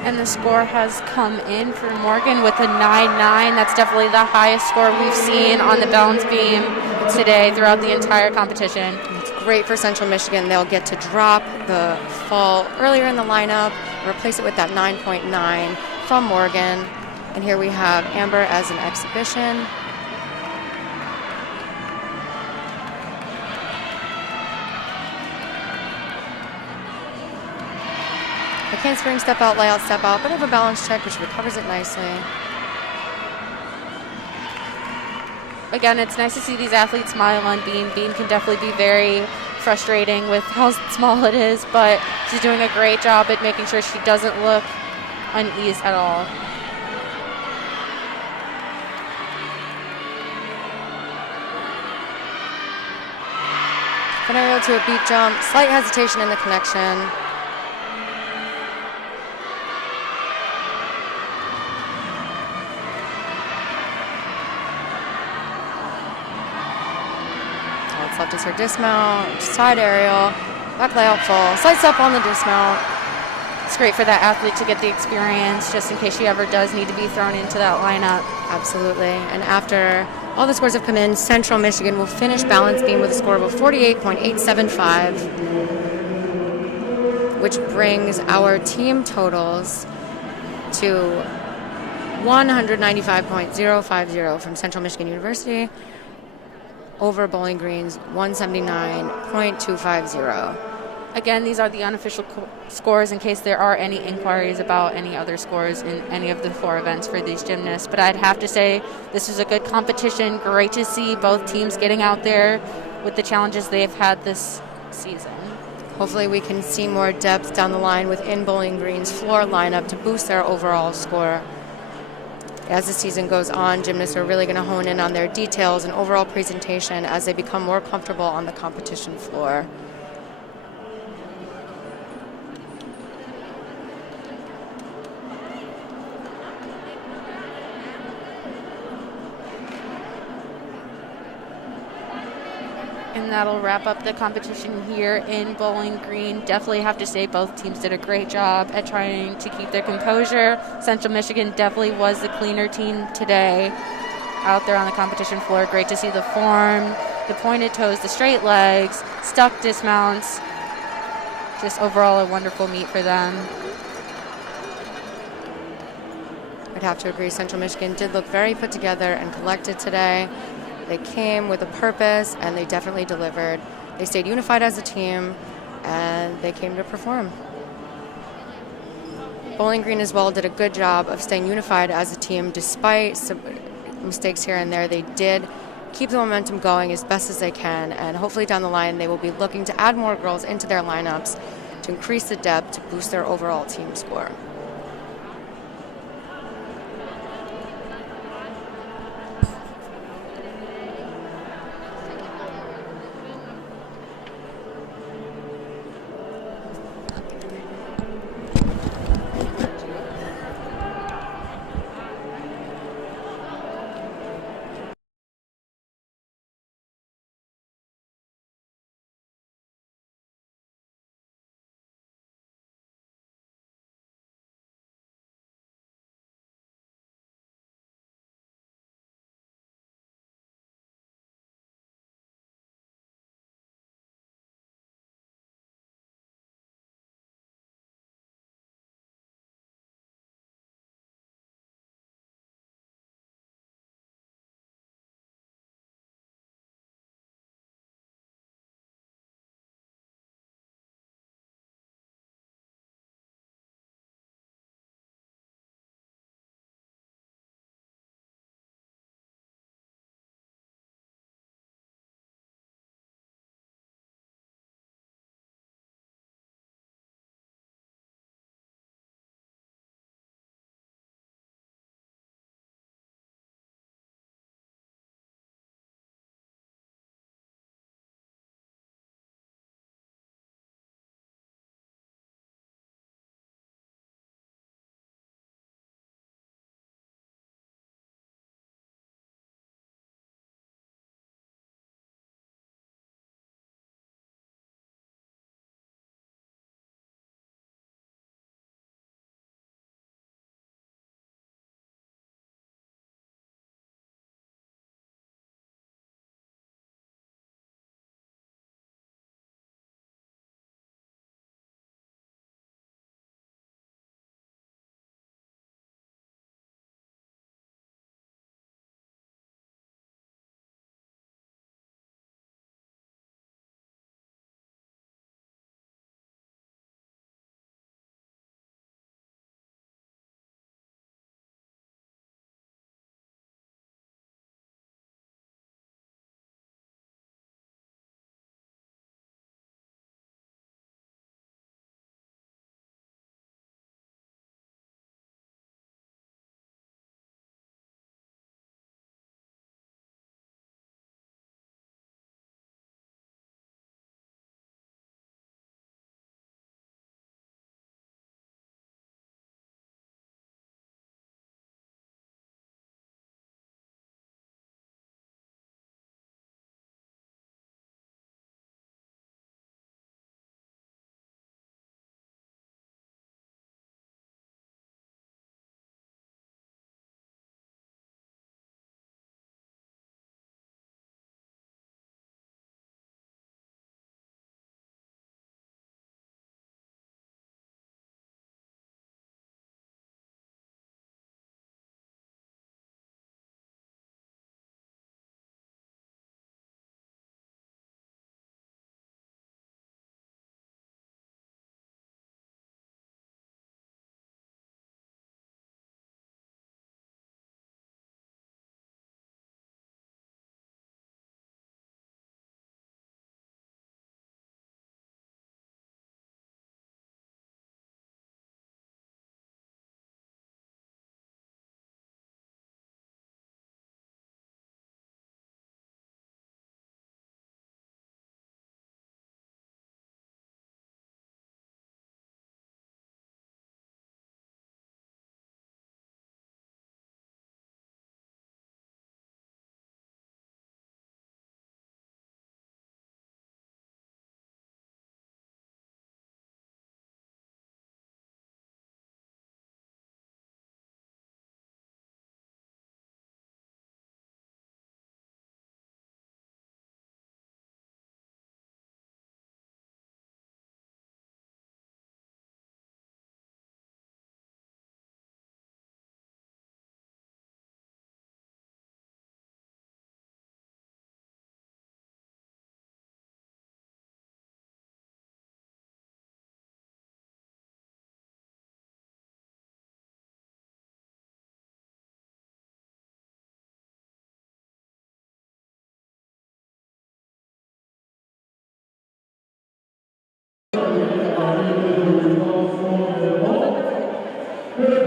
And the score has come in for Morgan with a 9-9. That's definitely the highest score we've seen on the balance beam today throughout the entire competition. It's great for Central Michigan. They'll get to drop the fall earlier in the lineup, replace it with that 9.9 from Morgan. And here we have Amber as an exhibition. handspring, step out, layout, step out, bit of a balance check, but she recovers it nicely. Again, it's nice to see these athletes smile on beam. Beam can definitely be very frustrating with how small it is, but she's doing a great job at making sure she doesn't look unease at all. Scenario to a beat jump, slight hesitation in the connection. What's left is her dismount, side aerial, back layout full, slight step on the dismount. It's great for that athlete to get the experience just in case she ever does need to be thrown into that lineup. Absolutely. And after all the scores have come in, Central Michigan will finish balance beam with a score of a 48.875, which brings our team totals to 195.050 from Central Michigan University over Bowling Green's 179.250. Again, these are the unofficial scores in case there are any inquiries about any other scores in any of the 4 events for these gymnasts. But I'd have to say this is a good competition. Great to see both teams getting out there with the challenges they've had this season. Hopefully we can see more depth down the line within Bowling Green's floor lineup to boost their overall score. As the season goes on, gymnasts are really going to hone in on their details and overall presentation as they become more comfortable on the competition floor. And that'll wrap up the competition here in Bowling Green. Definitely have to say both teams did a great job at trying to keep their composure. Central Michigan definitely was the cleaner team today out there on the competition floor. Great to see the form, the pointed toes, the straight legs, stuck dismounts. Just overall a wonderful meet for them. I'd have to agree, Central Michigan did look very put together and collected today. They came with a purpose, and they definitely delivered. They stayed unified as a team, and they came to perform. Bowling Green as well did a good job of staying unified as a team. Despite some mistakes here and there, they did keep the momentum going as best as they can, and hopefully down the line they will be looking to add more girls into their lineups to increase the depth to boost their overall team score. Second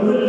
place,